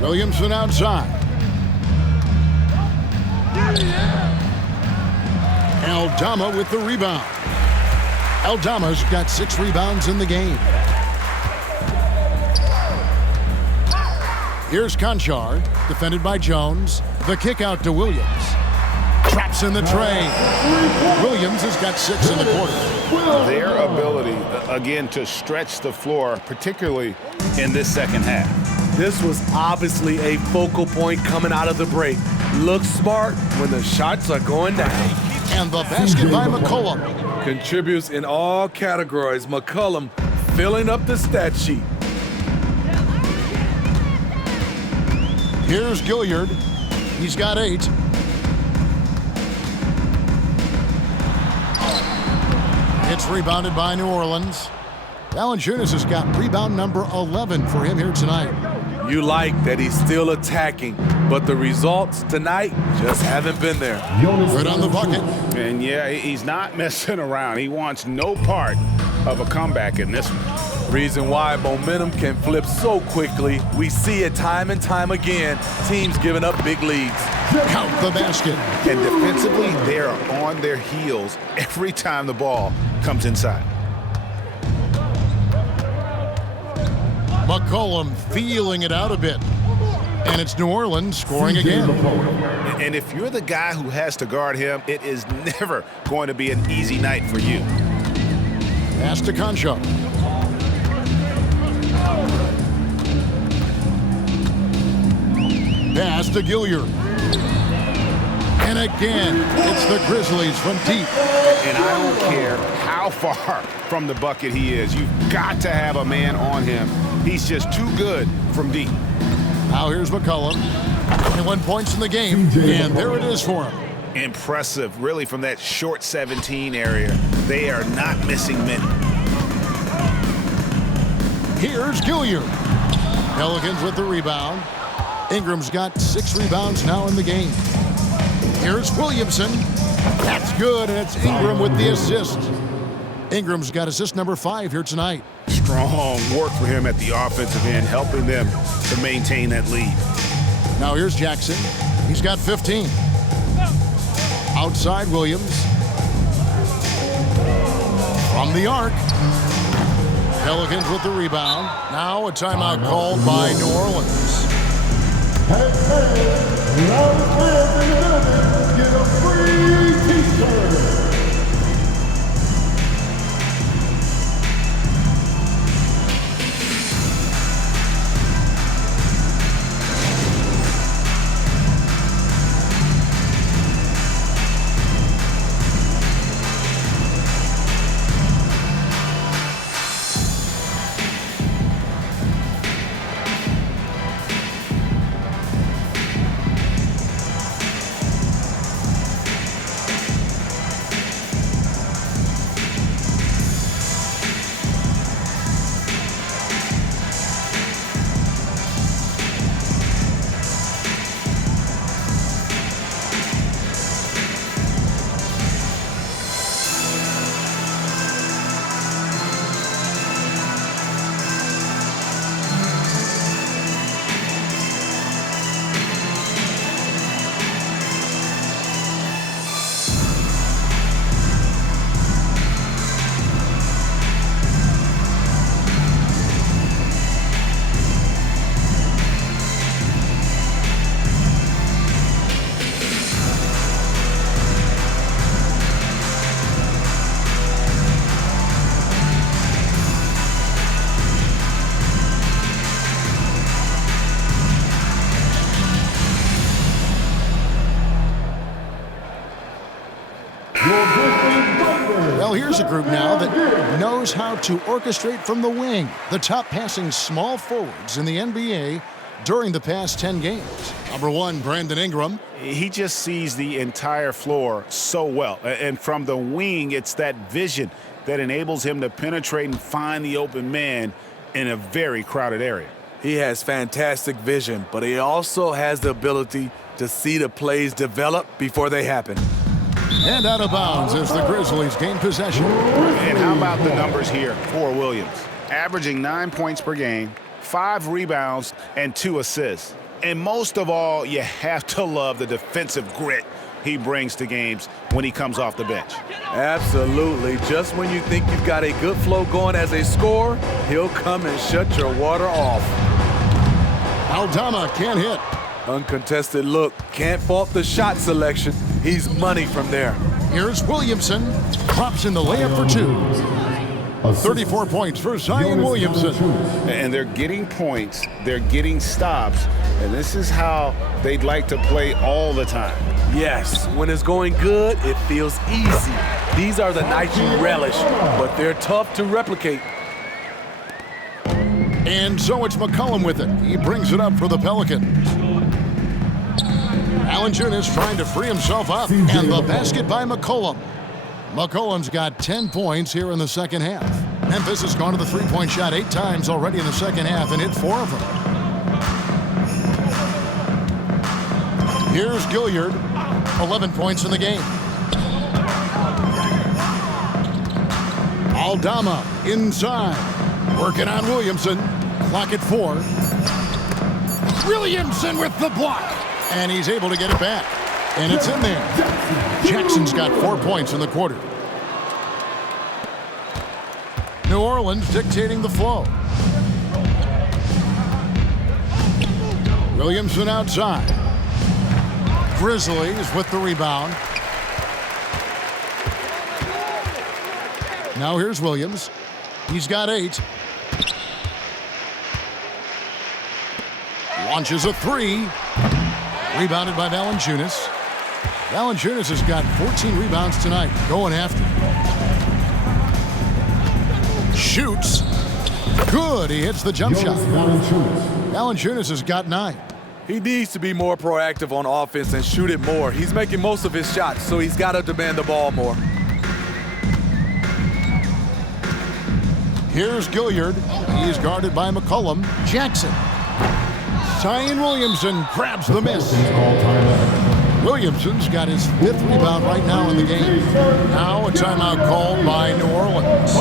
Williamson outside. Aldama with the rebound. Aldama's got 6 rebounds in the game. Here's Conchar, defended by Jones. The kick out to Williams. Traps in the tray. Williams has got 6 in the quarter. Their ability, again, to stretch the floor, particularly in this second half. This was obviously a focal point coming out of the break. Look smart when the shots are going down. And the basket by McCollum. Contributes in all categories. McCollum filling up the stat sheet. Here's Gilliard. He's got 8. It's rebounded by New Orleans. Valanciunas has got rebound number 11 for him here tonight. You like that he's still attacking, but the results tonight just haven't been there. Right on the bucket. And yeah, he's not messing around. He wants no part of a comeback in this one. Reason why momentum can flip so quickly. We see it time and time again. Teams giving up big leads. Count the basket. And defensively, they are on their heels every time the ball comes inside. McCollum feeling it out a bit. And it's New Orleans scoring again. And if you're the guy who has to guard him, it is never going to be an easy night for you. Pass to Concho. Pass to Gilliard. And again, it's the Grizzlies from deep. And I don't care how far from the bucket he is. You've got to have a man on him. He's just too good from deep. Now here's McCollum. 21 points in the game, and there it is for him. Impressive, really, from that short 17 area. They are not missing many. Here's Gilliard. Pelicans with the rebound. Ingram's got 6 rebounds now in the game. Here's Williamson. That's good, and it's Ingram with the assist. Ingram's got assist number 5 here tonight. Strong work for him at the offensive end, helping them to maintain that lead. Now here's Jackson. He's got 15. Outside Williams. From the arc. Pelicans with the rebound. Now a timeout called by New Orleans. Get a free t-shirt. Well, here's a group now that knows how to orchestrate from the wing. The top passing small forwards in the NBA during the past 10 games. Number 1, Brandon Ingram. He just sees the entire floor so well. And from the wing, it's that vision that enables him to penetrate and find the open man in a very crowded area. He has fantastic vision, but he also has the ability to see the plays develop before they happen. And out of bounds as the Grizzlies gain possession. And how about the numbers here for Williams? Averaging 9 points per game, 5 rebounds, and 2 assists. And most of all, you have to love the defensive grit he brings to games when he comes off the bench. Absolutely. Just when you think you've got a good flow going as a scorer, he'll come and shut your water off. Aldama can't hit. Uncontested look. Can't fault the shot selection. He's money from there. Here's Williamson. Drops in the layup for 2. 34 points for Zion Williamson. And they're getting points. They're getting stops. And this is how they'd like to play all the time. Yes, when it's going good, it feels easy. These are the nights you relish, but they're tough to replicate. And so it's McCollum with it. He brings it up for the Pelicans. Valanciunas trying to free himself up, and the basket by McCollum. McCollum's got 10 points here in the second half. Memphis has gone to the three-point shot 8 times already in the second half and hit 4 of them. Here's Gilliard, 11 points in the game. Aldama inside, working on Williamson. Clock at 4. Williamson with the block, and he's able to get it back. And it's in there. Jackson's got 4 points in the quarter. New Orleans dictating the flow. Williamson outside. Grizzlies with the rebound. Now here's Williams. He's got 8. Launches a 3. Rebounded by Valanciunas. Valanciunas has got 14 rebounds tonight. Going after. Shoots. Good. He hits the jump shot. Valanciunas has got 9. He needs to be more proactive on offense and shoot it more. He's making most of his shots, so he's got to demand the ball more. Here's Gilliard. He's guarded by McCollum. Jackson. Zion Williamson grabs the miss. Williamson's got his 5th rebound right now in the game. Now a timeout called by New Orleans.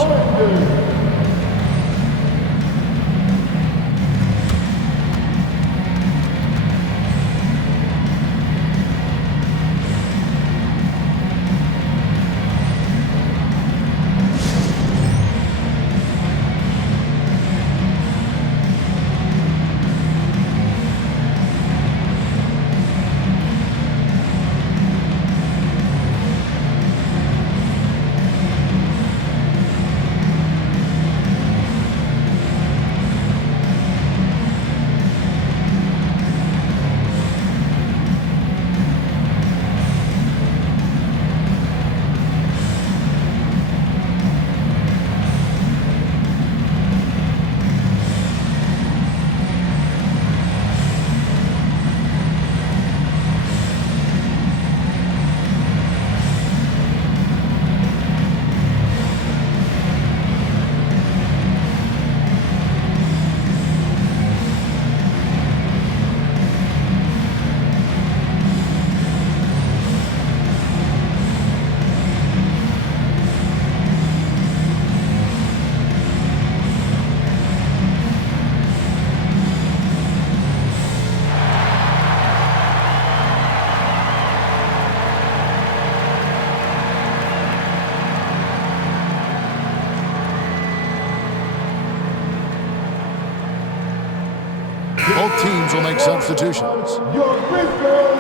Both teams will make substitutions.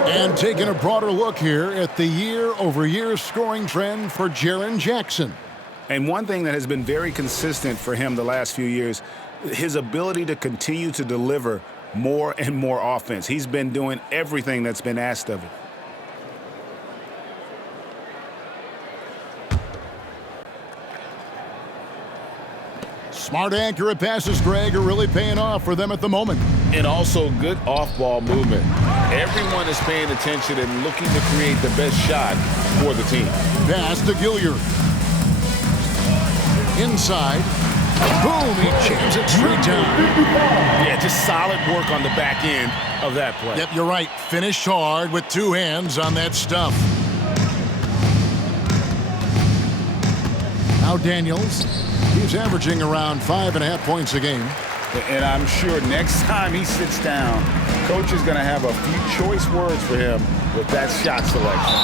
And taking a broader look here at the year-over-year scoring trend for Jaren Jackson. And one thing that has been very consistent for him the last few years, his ability to continue to deliver more and more offense. He's been doing everything that's been asked of him. Smart, accurate passes, Greg, are really paying off for them at the moment. And also good off-ball movement. Everyone is paying attention and looking to create the best shot for the team. Pass to Gilliard. Inside. Boom, he jams it straight down. Yeah, just solid work on the back end of that play. Yep, you're right. Finished hard with 2 hands on that stuff. Now Daniels. He's averaging around 5.5 points a game. And I'm sure next time he sits down, coach is going to have a few choice words for him with that shot selection.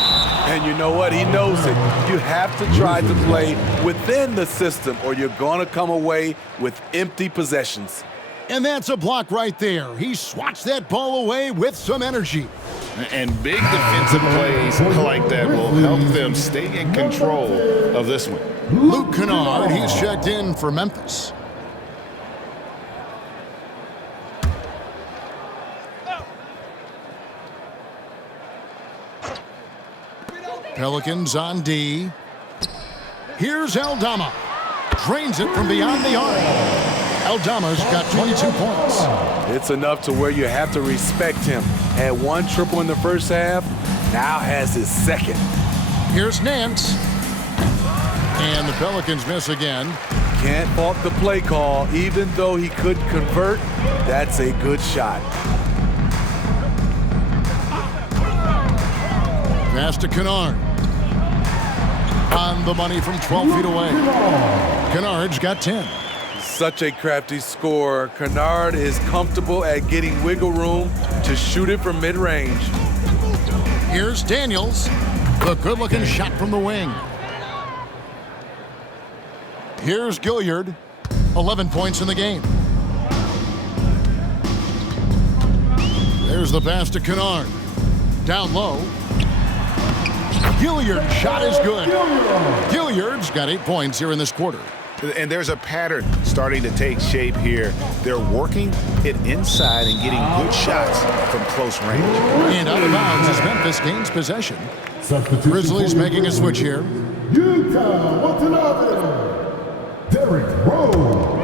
And you know what? He knows it. You have to try to play within the system or you're going to come away with empty possessions. And that's a block right there. He swats that ball away with some energy. And big defensive plays like that will help them stay in control of this one. Luke Kennard, he's checked in for Memphis. Pelicans on D. Here's Aldama. Drains it from beyond the arc. Aldama's got 22 points. It's enough to where you have to respect him. Had 1 triple in the first half, now has his 2nd. Here's Nance. And the Pelicans miss again. Can't fault the play call. Even though he couldn't convert, that's a good shot. Pass to Kennard. On the money from 12 feet away. Kennard's got 10. Such a crafty scorer. Kennard is comfortable at getting wiggle room to shoot it from mid-range. Here's Daniels. The good-looking shot from the wing. Here's Gilliard. 11 points in the game. There's the pass to Kennard. Down low. Gilliard's shot is good. Gilliard's got 8 points here in this quarter. And there's a pattern starting to take shape here. They're working it inside and getting good shots from close range. And out of bounds as Memphis gains possession. Grizzlies making a switch here. Utah Watanabe. Derrick Rose.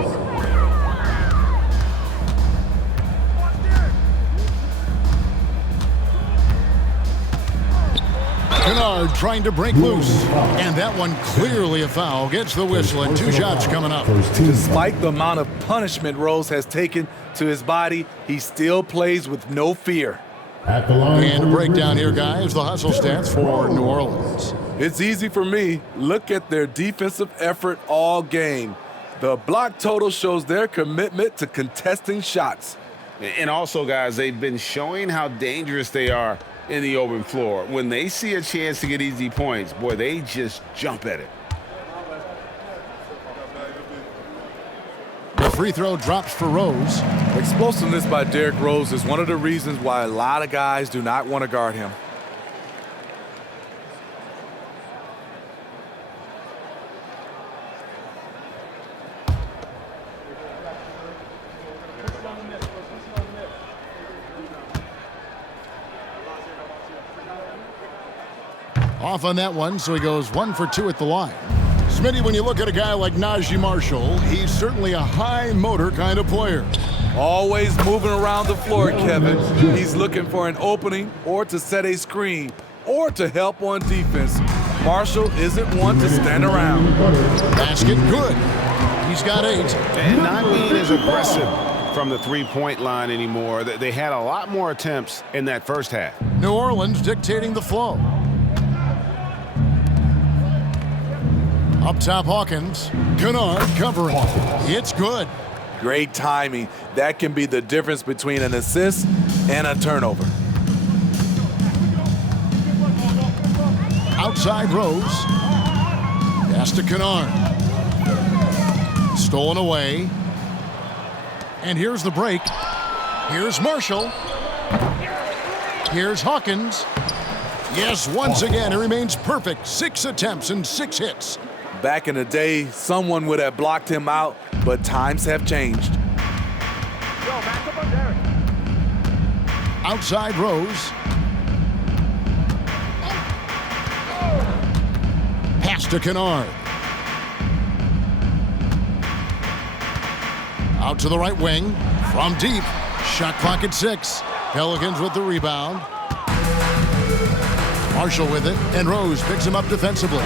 Kennard trying to break loose. And that one clearly a foul. Gets the whistle and 2 shots coming up. Despite the amount of punishment Rose has taken to his body, he still plays with no fear. And a breakdown here, guys. The hustle stats for New Orleans. It's easy for me. Look at their defensive effort all game. The block total shows their commitment to contesting shots. And also, guys, they've been showing how dangerous they are in the open floor. When they see a chance to get easy points, boy, they just jump at it. The free throw drops for Rose. Explosiveness by Derrick Rose is one of the reasons why a lot of guys do not want to guard him. Off on that one, so he goes 1 for 2 at the line. Smitty, when you look at a guy like Najee Marshall, he's certainly a high motor kind of player. Always moving around the floor, Kevin. He's looking for an opening or to set a screen or to help on defense. Marshall isn't one to stand around. Basket good. He's got 8. And not being as aggressive from the three-point line anymore. They had a lot more attempts in that first half. New Orleans dictating the flow. Up top, Hawkins. Kennard covering. It's good. Great timing. That can be the difference between an assist and a turnover. Outside Rose. Pass to Kennard. Stolen away. And here's the break. Here's Marshall. Here's Hawkins. Yes, once again, he remains perfect. 6 attempts and 6 hits. Back in the day, someone would have blocked him out, but times have changed. Outside Rose. Pass to Kennard. Out to the right wing. From deep. Shot clock at 6. Pelicans with the rebound. Marshall with it, and Rose picks him up defensively.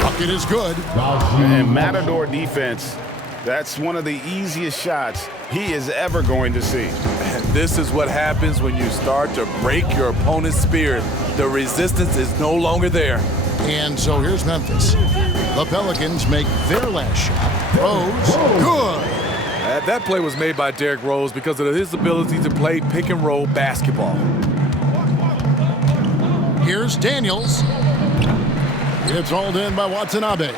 Bucket is good. And Matador defense, that's one of the easiest shots he is ever going to see. And this is what happens when you start to break your opponent's spirit. The resistance is no longer there. And so here's Memphis. The Pelicans make their last shot. Rose, good. That play was made by Derrick Rose because of his ability to play pick-and-roll basketball. Here's Daniels. It's hauled in by Watanabe.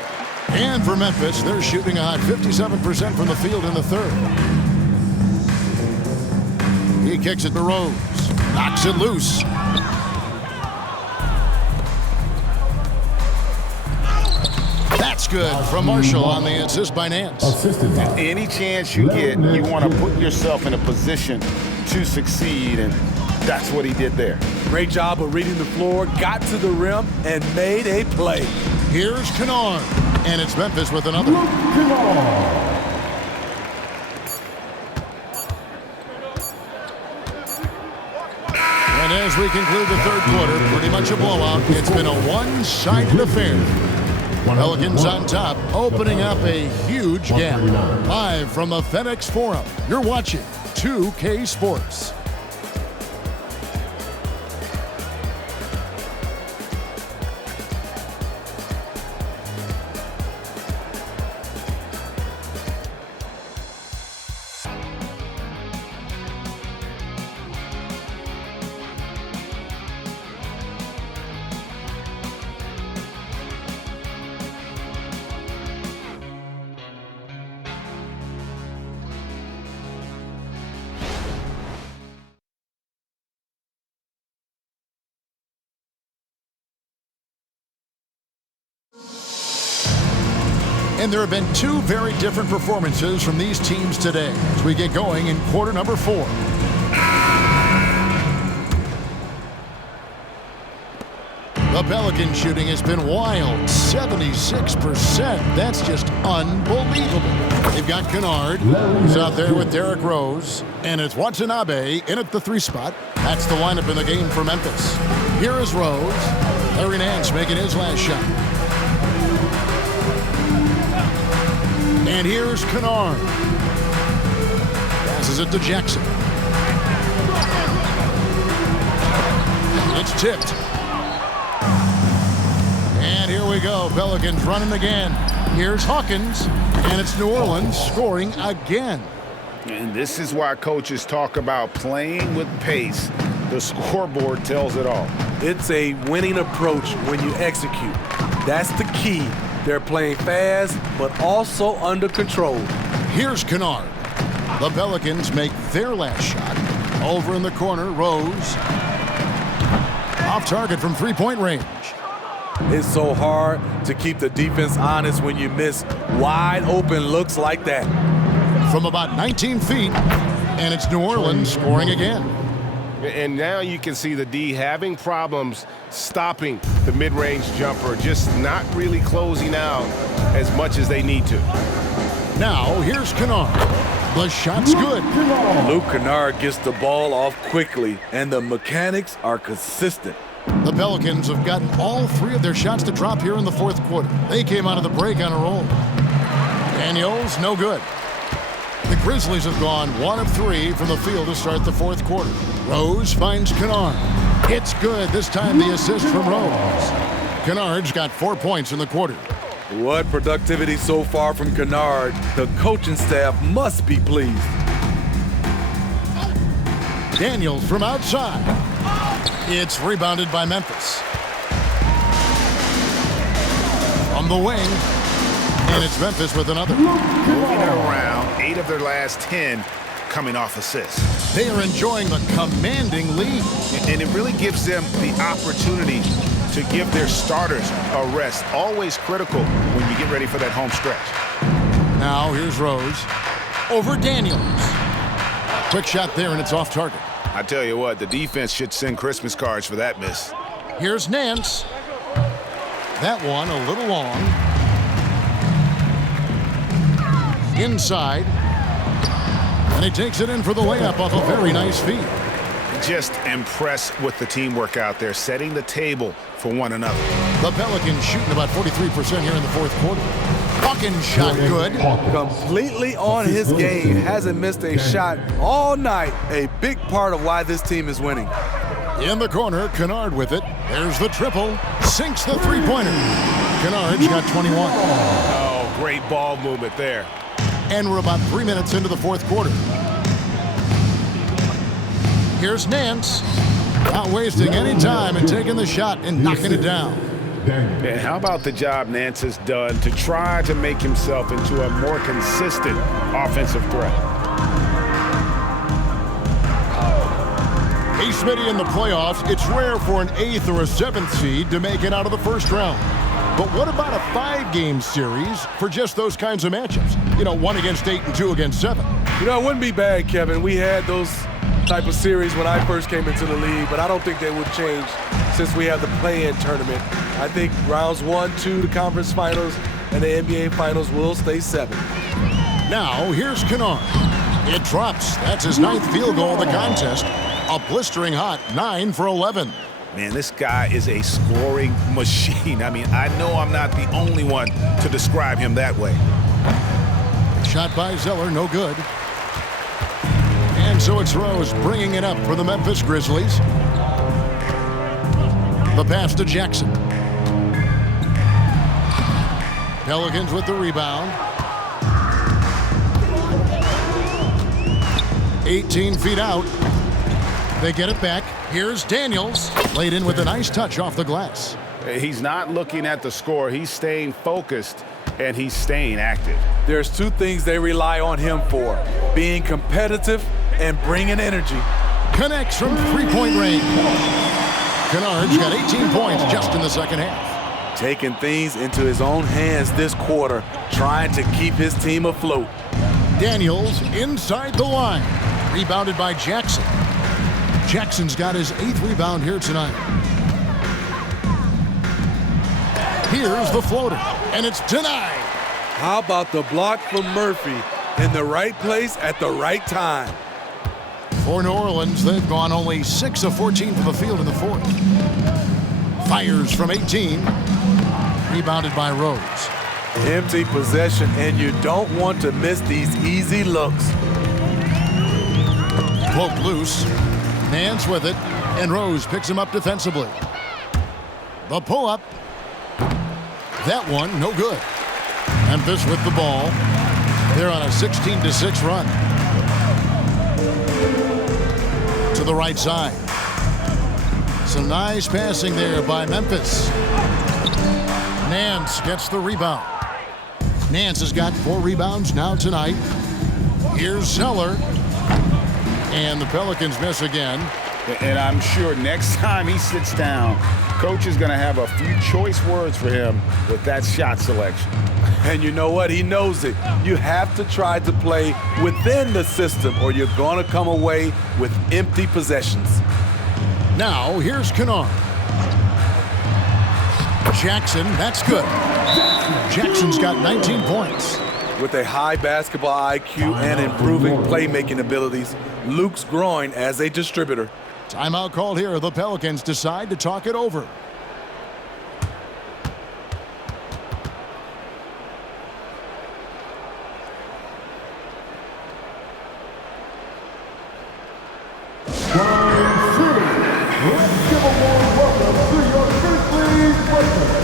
And for Memphis, they're shooting a hot 57% from the field in the third. He kicks it to Rose. Knocks it loose. That's good from Marshall on the assist by Nance. Any chance you get, you want to put yourself in a position to succeed, and that's what he did there. Great job of reading the floor, got to the rim, and made a play. Here's Kennard, and it's Memphis with another. And as we conclude the third quarter, pretty much a blowout. It's been a one-sided affair. Pelicans on top, opening up a huge gap. Live from the FedExForum, you're watching 2K Sports. And there have been two very different performances from these teams today as we get going in quarter number 4. The Pelican shooting has been wild, 76%. That's just unbelievable. They've got Kennard, who's out there with Derrick Rose, and it's Watanabe in at the 3 spot. That's the lineup in the game for Memphis. Here is Rose. Larry Nance making his last shot. And here's Kennard. Passes it to Jackson. It's tipped. And here we go. Pelicans running again. Here's Hawkins. And it's New Orleans scoring again. And this is why coaches talk about playing with pace. The scoreboard tells it all. It's a winning approach when you execute. That's the key. They're playing fast, but also under control. Here's Kennard. The Pelicans make their last shot. Over in the corner, Rose. Off target from 3-point range. It's so hard to keep the defense honest when you miss wide open looks like that. From about 19 feet, and it's New Orleans scoring again. And now you can see the D having problems stopping the mid-range jumper, just not really closing out as much as they need to. Now, here's Kennard. The shot's good. Luke Kennard gets the ball off quickly, and the mechanics are consistent. The Pelicans have gotten all 3 of their shots to drop here in the 4th quarter. They came out of the break on a roll. Daniels, no good. The Grizzlies have gone 1 of 3 from the field to start the 4th quarter. Rose finds Kennard. It's good. This time the assist from Rose. Kennard's got 4 points in the quarter. What productivity so far from Kennard. The coaching staff must be pleased. Daniels from outside. It's rebounded by Memphis. From the wing. And it's Memphis with another. Moving it around, 8 of their last 10 coming off assists. They are enjoying the commanding lead. And it really gives them the opportunity to give their starters a rest. Always critical when you get ready for that home stretch. Now here's Rose. Over Daniels. Quick shot there, and it's off target. I tell you what, the defense should send Christmas cards for that miss. Here's Nance. That one a little long. Inside. And he takes it in for the layup off a very nice feed. Just impressed with the teamwork out there, setting the table for one another. The Pelicans shooting about 43% here in the 4th quarter. Hawkins shot good. Completely on his game. Hasn't missed a shot all night. A big part of why this team is winning. In the corner, Kennard with it. There's the triple. Sinks the 3-pointer. Kennard's got 21. Oh, great ball movement there. And we're about 3 minutes into the 4th quarter. Here's Nance. Not wasting any time and taking the shot and knocking it down. And how about the job Nance has done to try to make himself into a more consistent offensive threat? Hey, Smitty, in the playoffs, it's rare for an 8th or a 7th seed to make it out of the 1st round. But what about a 5-game series for just those kinds of matchups? 1 against 8 and 2 against 7. It wouldn't be bad, Kevin. We had those type of series when I first came into the league, but I don't think they would change since we have the play-in tournament. I think rounds 1, 2, the conference finals, and the NBA finals will stay 7. Now, here's Kennard. It drops. That's his 9th field goal of the contest. A blistering hot 9 for 11. Man, this guy is a scoring machine. I mean, I know I'm not the only one to describe him that way. Shot by Zeller, no good. And so it's Rose bringing it up for the Memphis Grizzlies. The pass to Jackson. Pelicans with the rebound. 18 feet out. They get it back. Here's Daniels. Laid in with a nice touch off the glass. He's not looking at the score. He's staying focused, and he's staying active. There's 2 things they rely on him for: being competitive and bringing energy. Connects from 3-point range. Kennard's got 18 points just in the 2nd half. taking things into his own hands this quarter, trying to keep his team afloat. Daniels inside the line. Rebounded by Jackson. Jackson's got his 8th rebound here tonight. Here's the floater, and it's denied. How about the block from Murphy in the right place at the right time? For New Orleans, they've gone only 6 of 14 from the field in the fourth. Fires from 18. Rebounded by Rose. Empty possession, and you don't want to miss these easy looks. Poke loose. Nance with it, and Rose picks him up defensively. The pull-up. That one, no good. Memphis with the ball. They're on a 16-6 run. To the right side. Some nice passing there by Memphis. Nance gets the rebound. Nance has got 4 rebounds now tonight. Here's Zeller. And the Pelicans miss again. And I'm sure next time he sits down, coach is going to have a few choice words for him with that shot selection. And you know what? He knows it. You have to try to play within the system or you're going to come away with empty possessions. Now, here's Kennard. Jackson, that's good. Jackson's got 19 points. With a high basketball IQ and improving playmaking abilities, Luke's growing as a distributor. Timeout called here. The Pelicans decide to talk it over. Let's give a warm welcome to your Grizzlies players.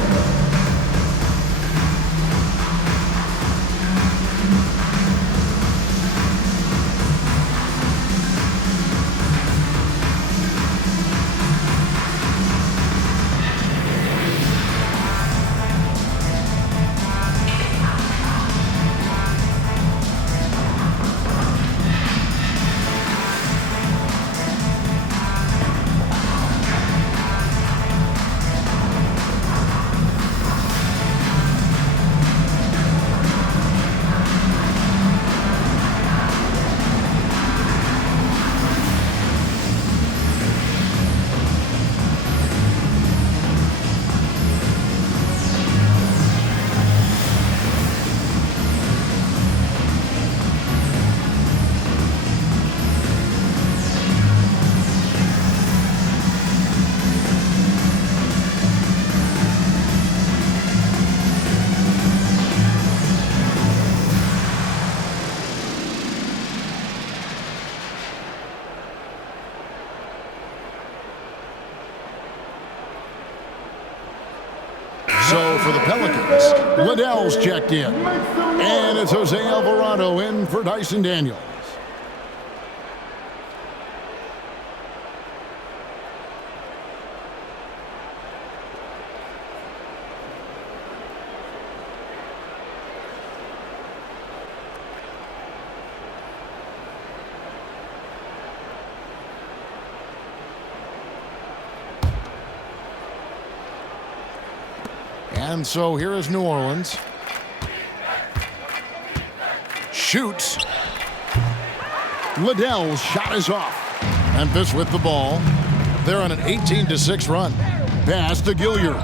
So for the Pelicans, Liddell's checked in. And it's Jose Alvarado in for Dyson Daniels. And so here is New Orleans. Shoots. Liddell's shot is off. Memphis with the ball. They're on an 18-6 run. Pass to Gilliard.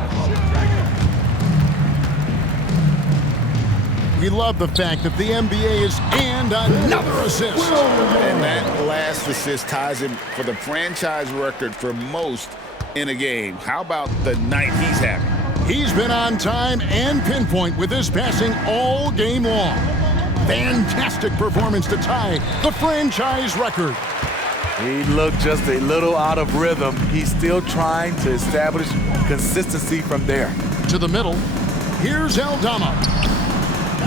We love the fact that the NBA is and another assist. And that last assist ties him for the franchise record for most in a game. How about the night he's having? He's been on time and pinpoint with his passing all game long. Fantastic performance to tie the franchise record. He looked just a little out of rhythm. He's still trying to establish consistency from there. To the middle. Here's Aldama.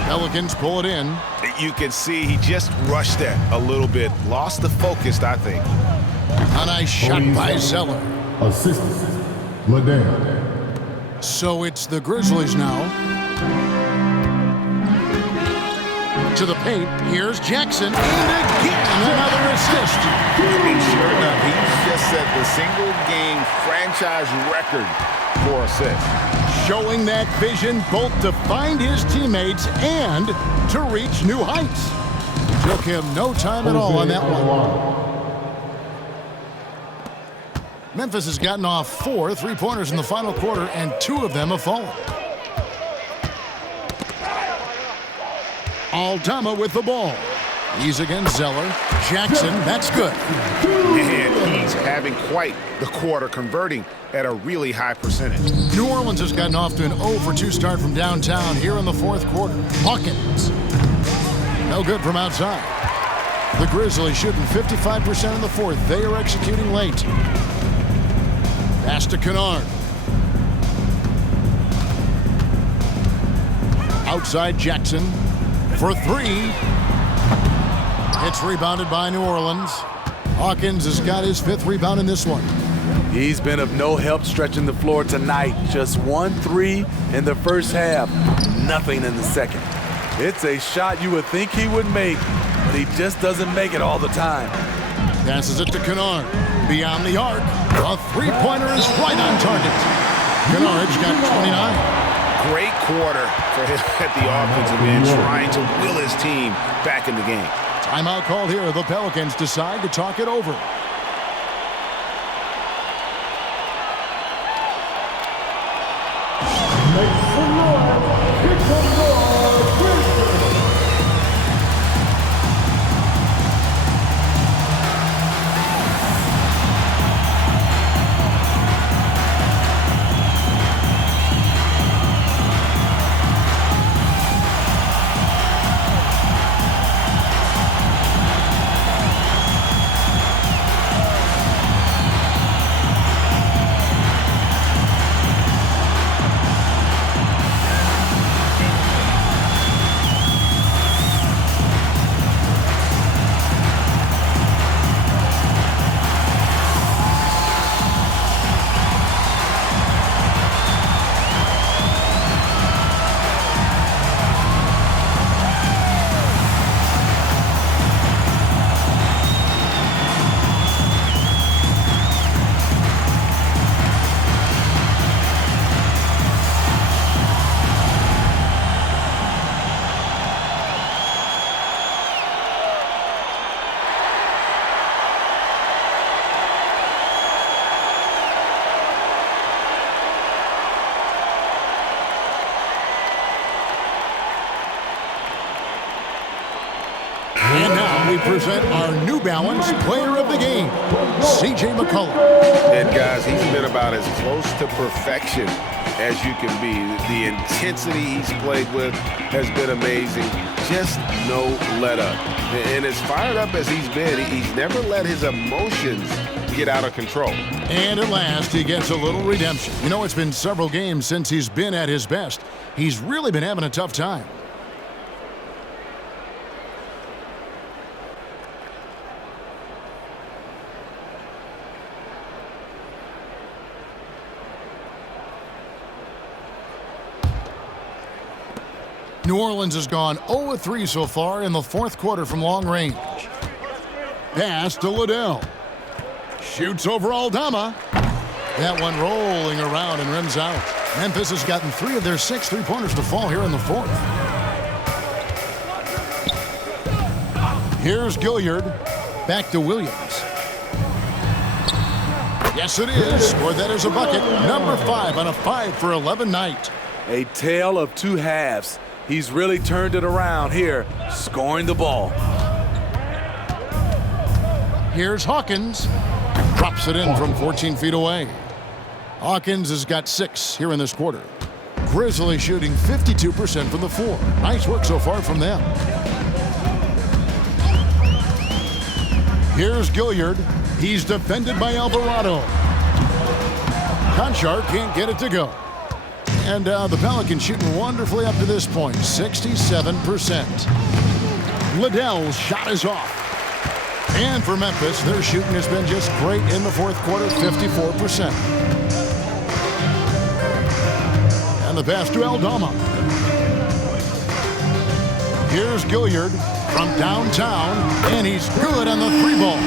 Pelicans pull it in. You can see he just rushed that a little bit. Lost the focus, I think. A nice shot by Zeller. Assistant, Liddell. So it's the Grizzlies now. To the paint. Here's Jackson. And again, another assist. And sure enough, he's just set the single-game franchise record for assists. showing that vision both to find his teammates and to reach new heights. Took him no time at all on that one. Memphis has gotten off 4 3-pointers in the final quarter, and 2 of them have fallen. Aldama with the ball. He's against Zeller. Jackson, that's good. And he's having quite the quarter, converting at a really high percentage. New Orleans has gotten off to an 0-for-2 start from downtown here in the fourth quarter. Hawkins. No good from outside. The Grizzlies shooting 55% in the fourth. They are executing late. Pass to Kennard. Outside Jackson for 3. It's rebounded by New Orleans. Hawkins has got his 5th rebound in this one. He's been of no help stretching the floor tonight. Just 1 3 in the first half. Nothing in the second. It's a shot you would think he would make, but he just doesn't make it all the time. Passes it to Kennard. Beyond the arc. A 3-pointer is right on target. Kennard's got 29. Great quarter for him at the offensive end, trying to will his team back in the game. Timeout called here. The Pelicans decide to talk it over. And now we present our New Balance Player of the Game, C.J. McCollum. And guys, he's been about as close to perfection as you can be. The intensity he's played with has been amazing. Just no let up. And as fired up as he's been, he's never let his emotions get out of control. And at last, he gets a little redemption. You know, it's been several games since he's been at his best. He's really been having a tough time. New Orleans has gone 0-3 so far in the fourth quarter from long range. Pass to Liddell. Shoots over Aldama. That one rolling around and rims out. Memphis has gotten 3 of their 6 3-pointers to fall here in the fourth. Here's Gilliard. Back to Williams. Yes, it is. Scored that as a bucket. Number 5 on a 5-for-11 night. A tale of 2 halves. He's really turned it around here, scoring the ball. Here's Hawkins. Drops it in from 14 feet away. Hawkins has got 6 here in this quarter. Grizzlies shooting 52% from the floor. Nice work so far from them. Here's Gilliard. He's defended by Alvarado. Conchar can't get it to go. And the Pelicans shooting wonderfully up to this point, 67%. Liddell's shot is off. And for Memphis, their shooting has been just great in the fourth quarter, 54%. And the pass to Aldama. Here's Gilliard from downtown, and he's good on the 3-ball.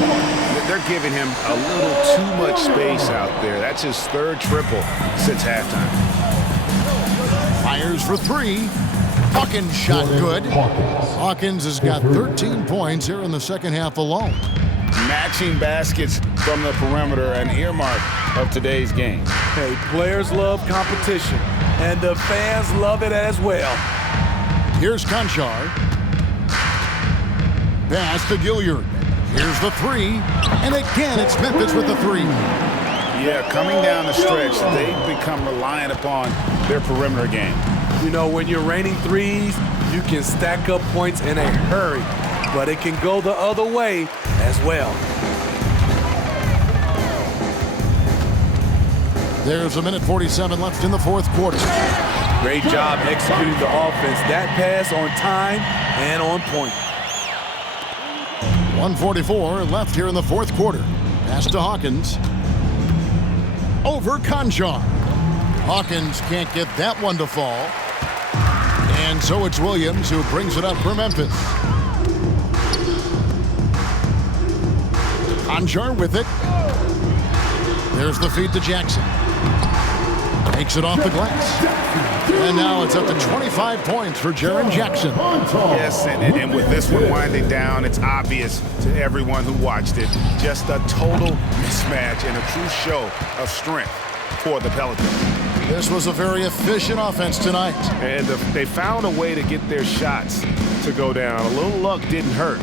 They're giving him a little too much space out there. That's his 3rd triple since halftime. Here's for three. Hawkins shot good. Hawkins has got 13 points here in the second half alone. Matching baskets from the perimeter, an earmark of today's game. Hey, players love competition, and the fans love it as well. Here's Conchar. Pass to Gilliard. Here's the three. And again, it's Memphis with the three. Yeah, coming down the stretch, they've become reliant upon their perimeter game. You know, when you're raining threes, you can stack up points in a hurry, but it can go the other way as well. There's 1:47 left in the fourth quarter. Great job executing the offense. That pass on time and on point. 1:44 left here in the fourth quarter. Pass to Hawkins. Over Conchar. Hawkins can't get that one to fall. And so it's Williams who brings it up for Memphis. Conchar with it. There's the feed to Jackson. Takes it off the glass. And now it's up to 25 points for Jaren Jackson. Yes, and with this one winding down, it's obvious to everyone who watched it. Just a total mismatch and a true show of strength for the Pelicans. This was a very efficient offense tonight. And they found a way to get their shots to go down. A little luck didn't hurt.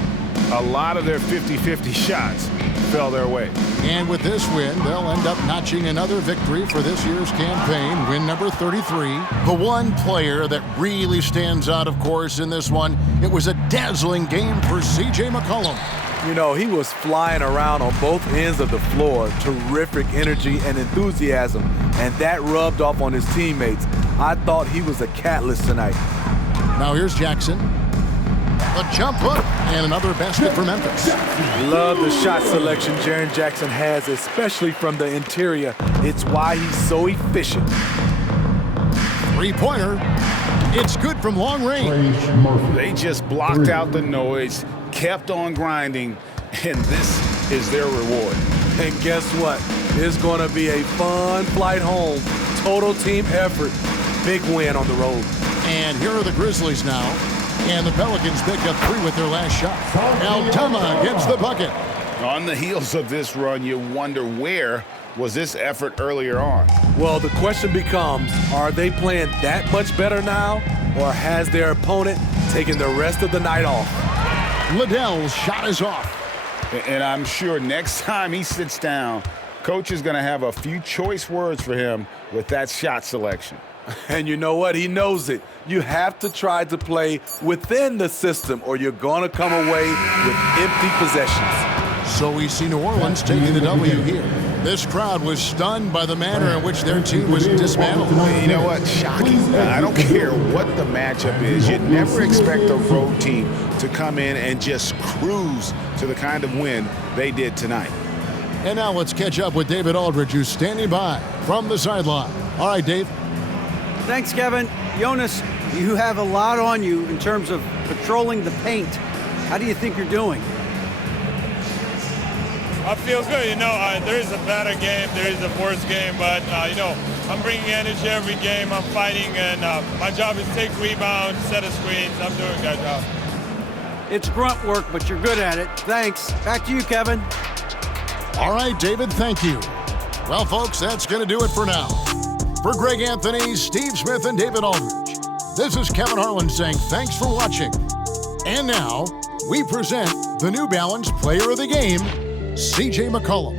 A lot of their 50-50 shots fell their way. And with this win, they'll end up notching another victory for this year's campaign, win number 33. The one player that really stands out, of course, in this one, it was a dazzling game for C.J. McCollum. You know, he was flying around on both ends of the floor. Terrific energy and enthusiasm, and that rubbed off on his teammates. I thought he was a catalyst tonight. Now here's Jackson. A jump hook and another basket for Memphis. Love the shot selection Jaren Jackson has, especially from the interior. It's why he's so efficient. Three-pointer. It's good from long range. They just blocked out the noise, kept on grinding, and this is their reward. And guess what? It's going to be a fun flight home. Total team effort. Big win on the road. And here are the Grizzlies now. And the Pelicans pick up three with their last shot. Aldama gets the bucket. On the heels of this run, you wonder where was this effort earlier on? Well, the question becomes, are they playing that much better now, or has their opponent taken the rest of the night off? Liddell's shot is off. And I'm sure next time he sits down, coach is going to have a few choice words for him with that shot selection. And you know what? He knows it. You have to try to play within the system, or you're going to come away with empty possessions. So we see New Orleans taking the W here. This crowd was stunned by the manner in which their team was dismantled. You know what? Shocking. I don't care what the matchup is. You'd never expect a road team to come in and just cruise to the kind of win they did tonight. And now let's catch up with David Aldridge, who's standing by from the sideline. All right, Dave. Thanks, Kevin. Jonas, you have a lot on you in terms of patrolling the paint. How do you think you're doing? I feel good. You know, there is a better game, there is a worse game, but, you know, I'm bringing energy every game. I'm fighting, and my job is take rebounds, set of screens. I'm doing that job. It's grunt work, but you're good at it. Thanks. Back to you, Kevin. All right, David, thank you. Well, folks, that's going to do it for now. For Greg Anthony, Steve Smith, and David Aldridge, this is Kevin Harlan saying thanks for watching. And now, we present the New Balance Player of the Game, C.J. McCollum.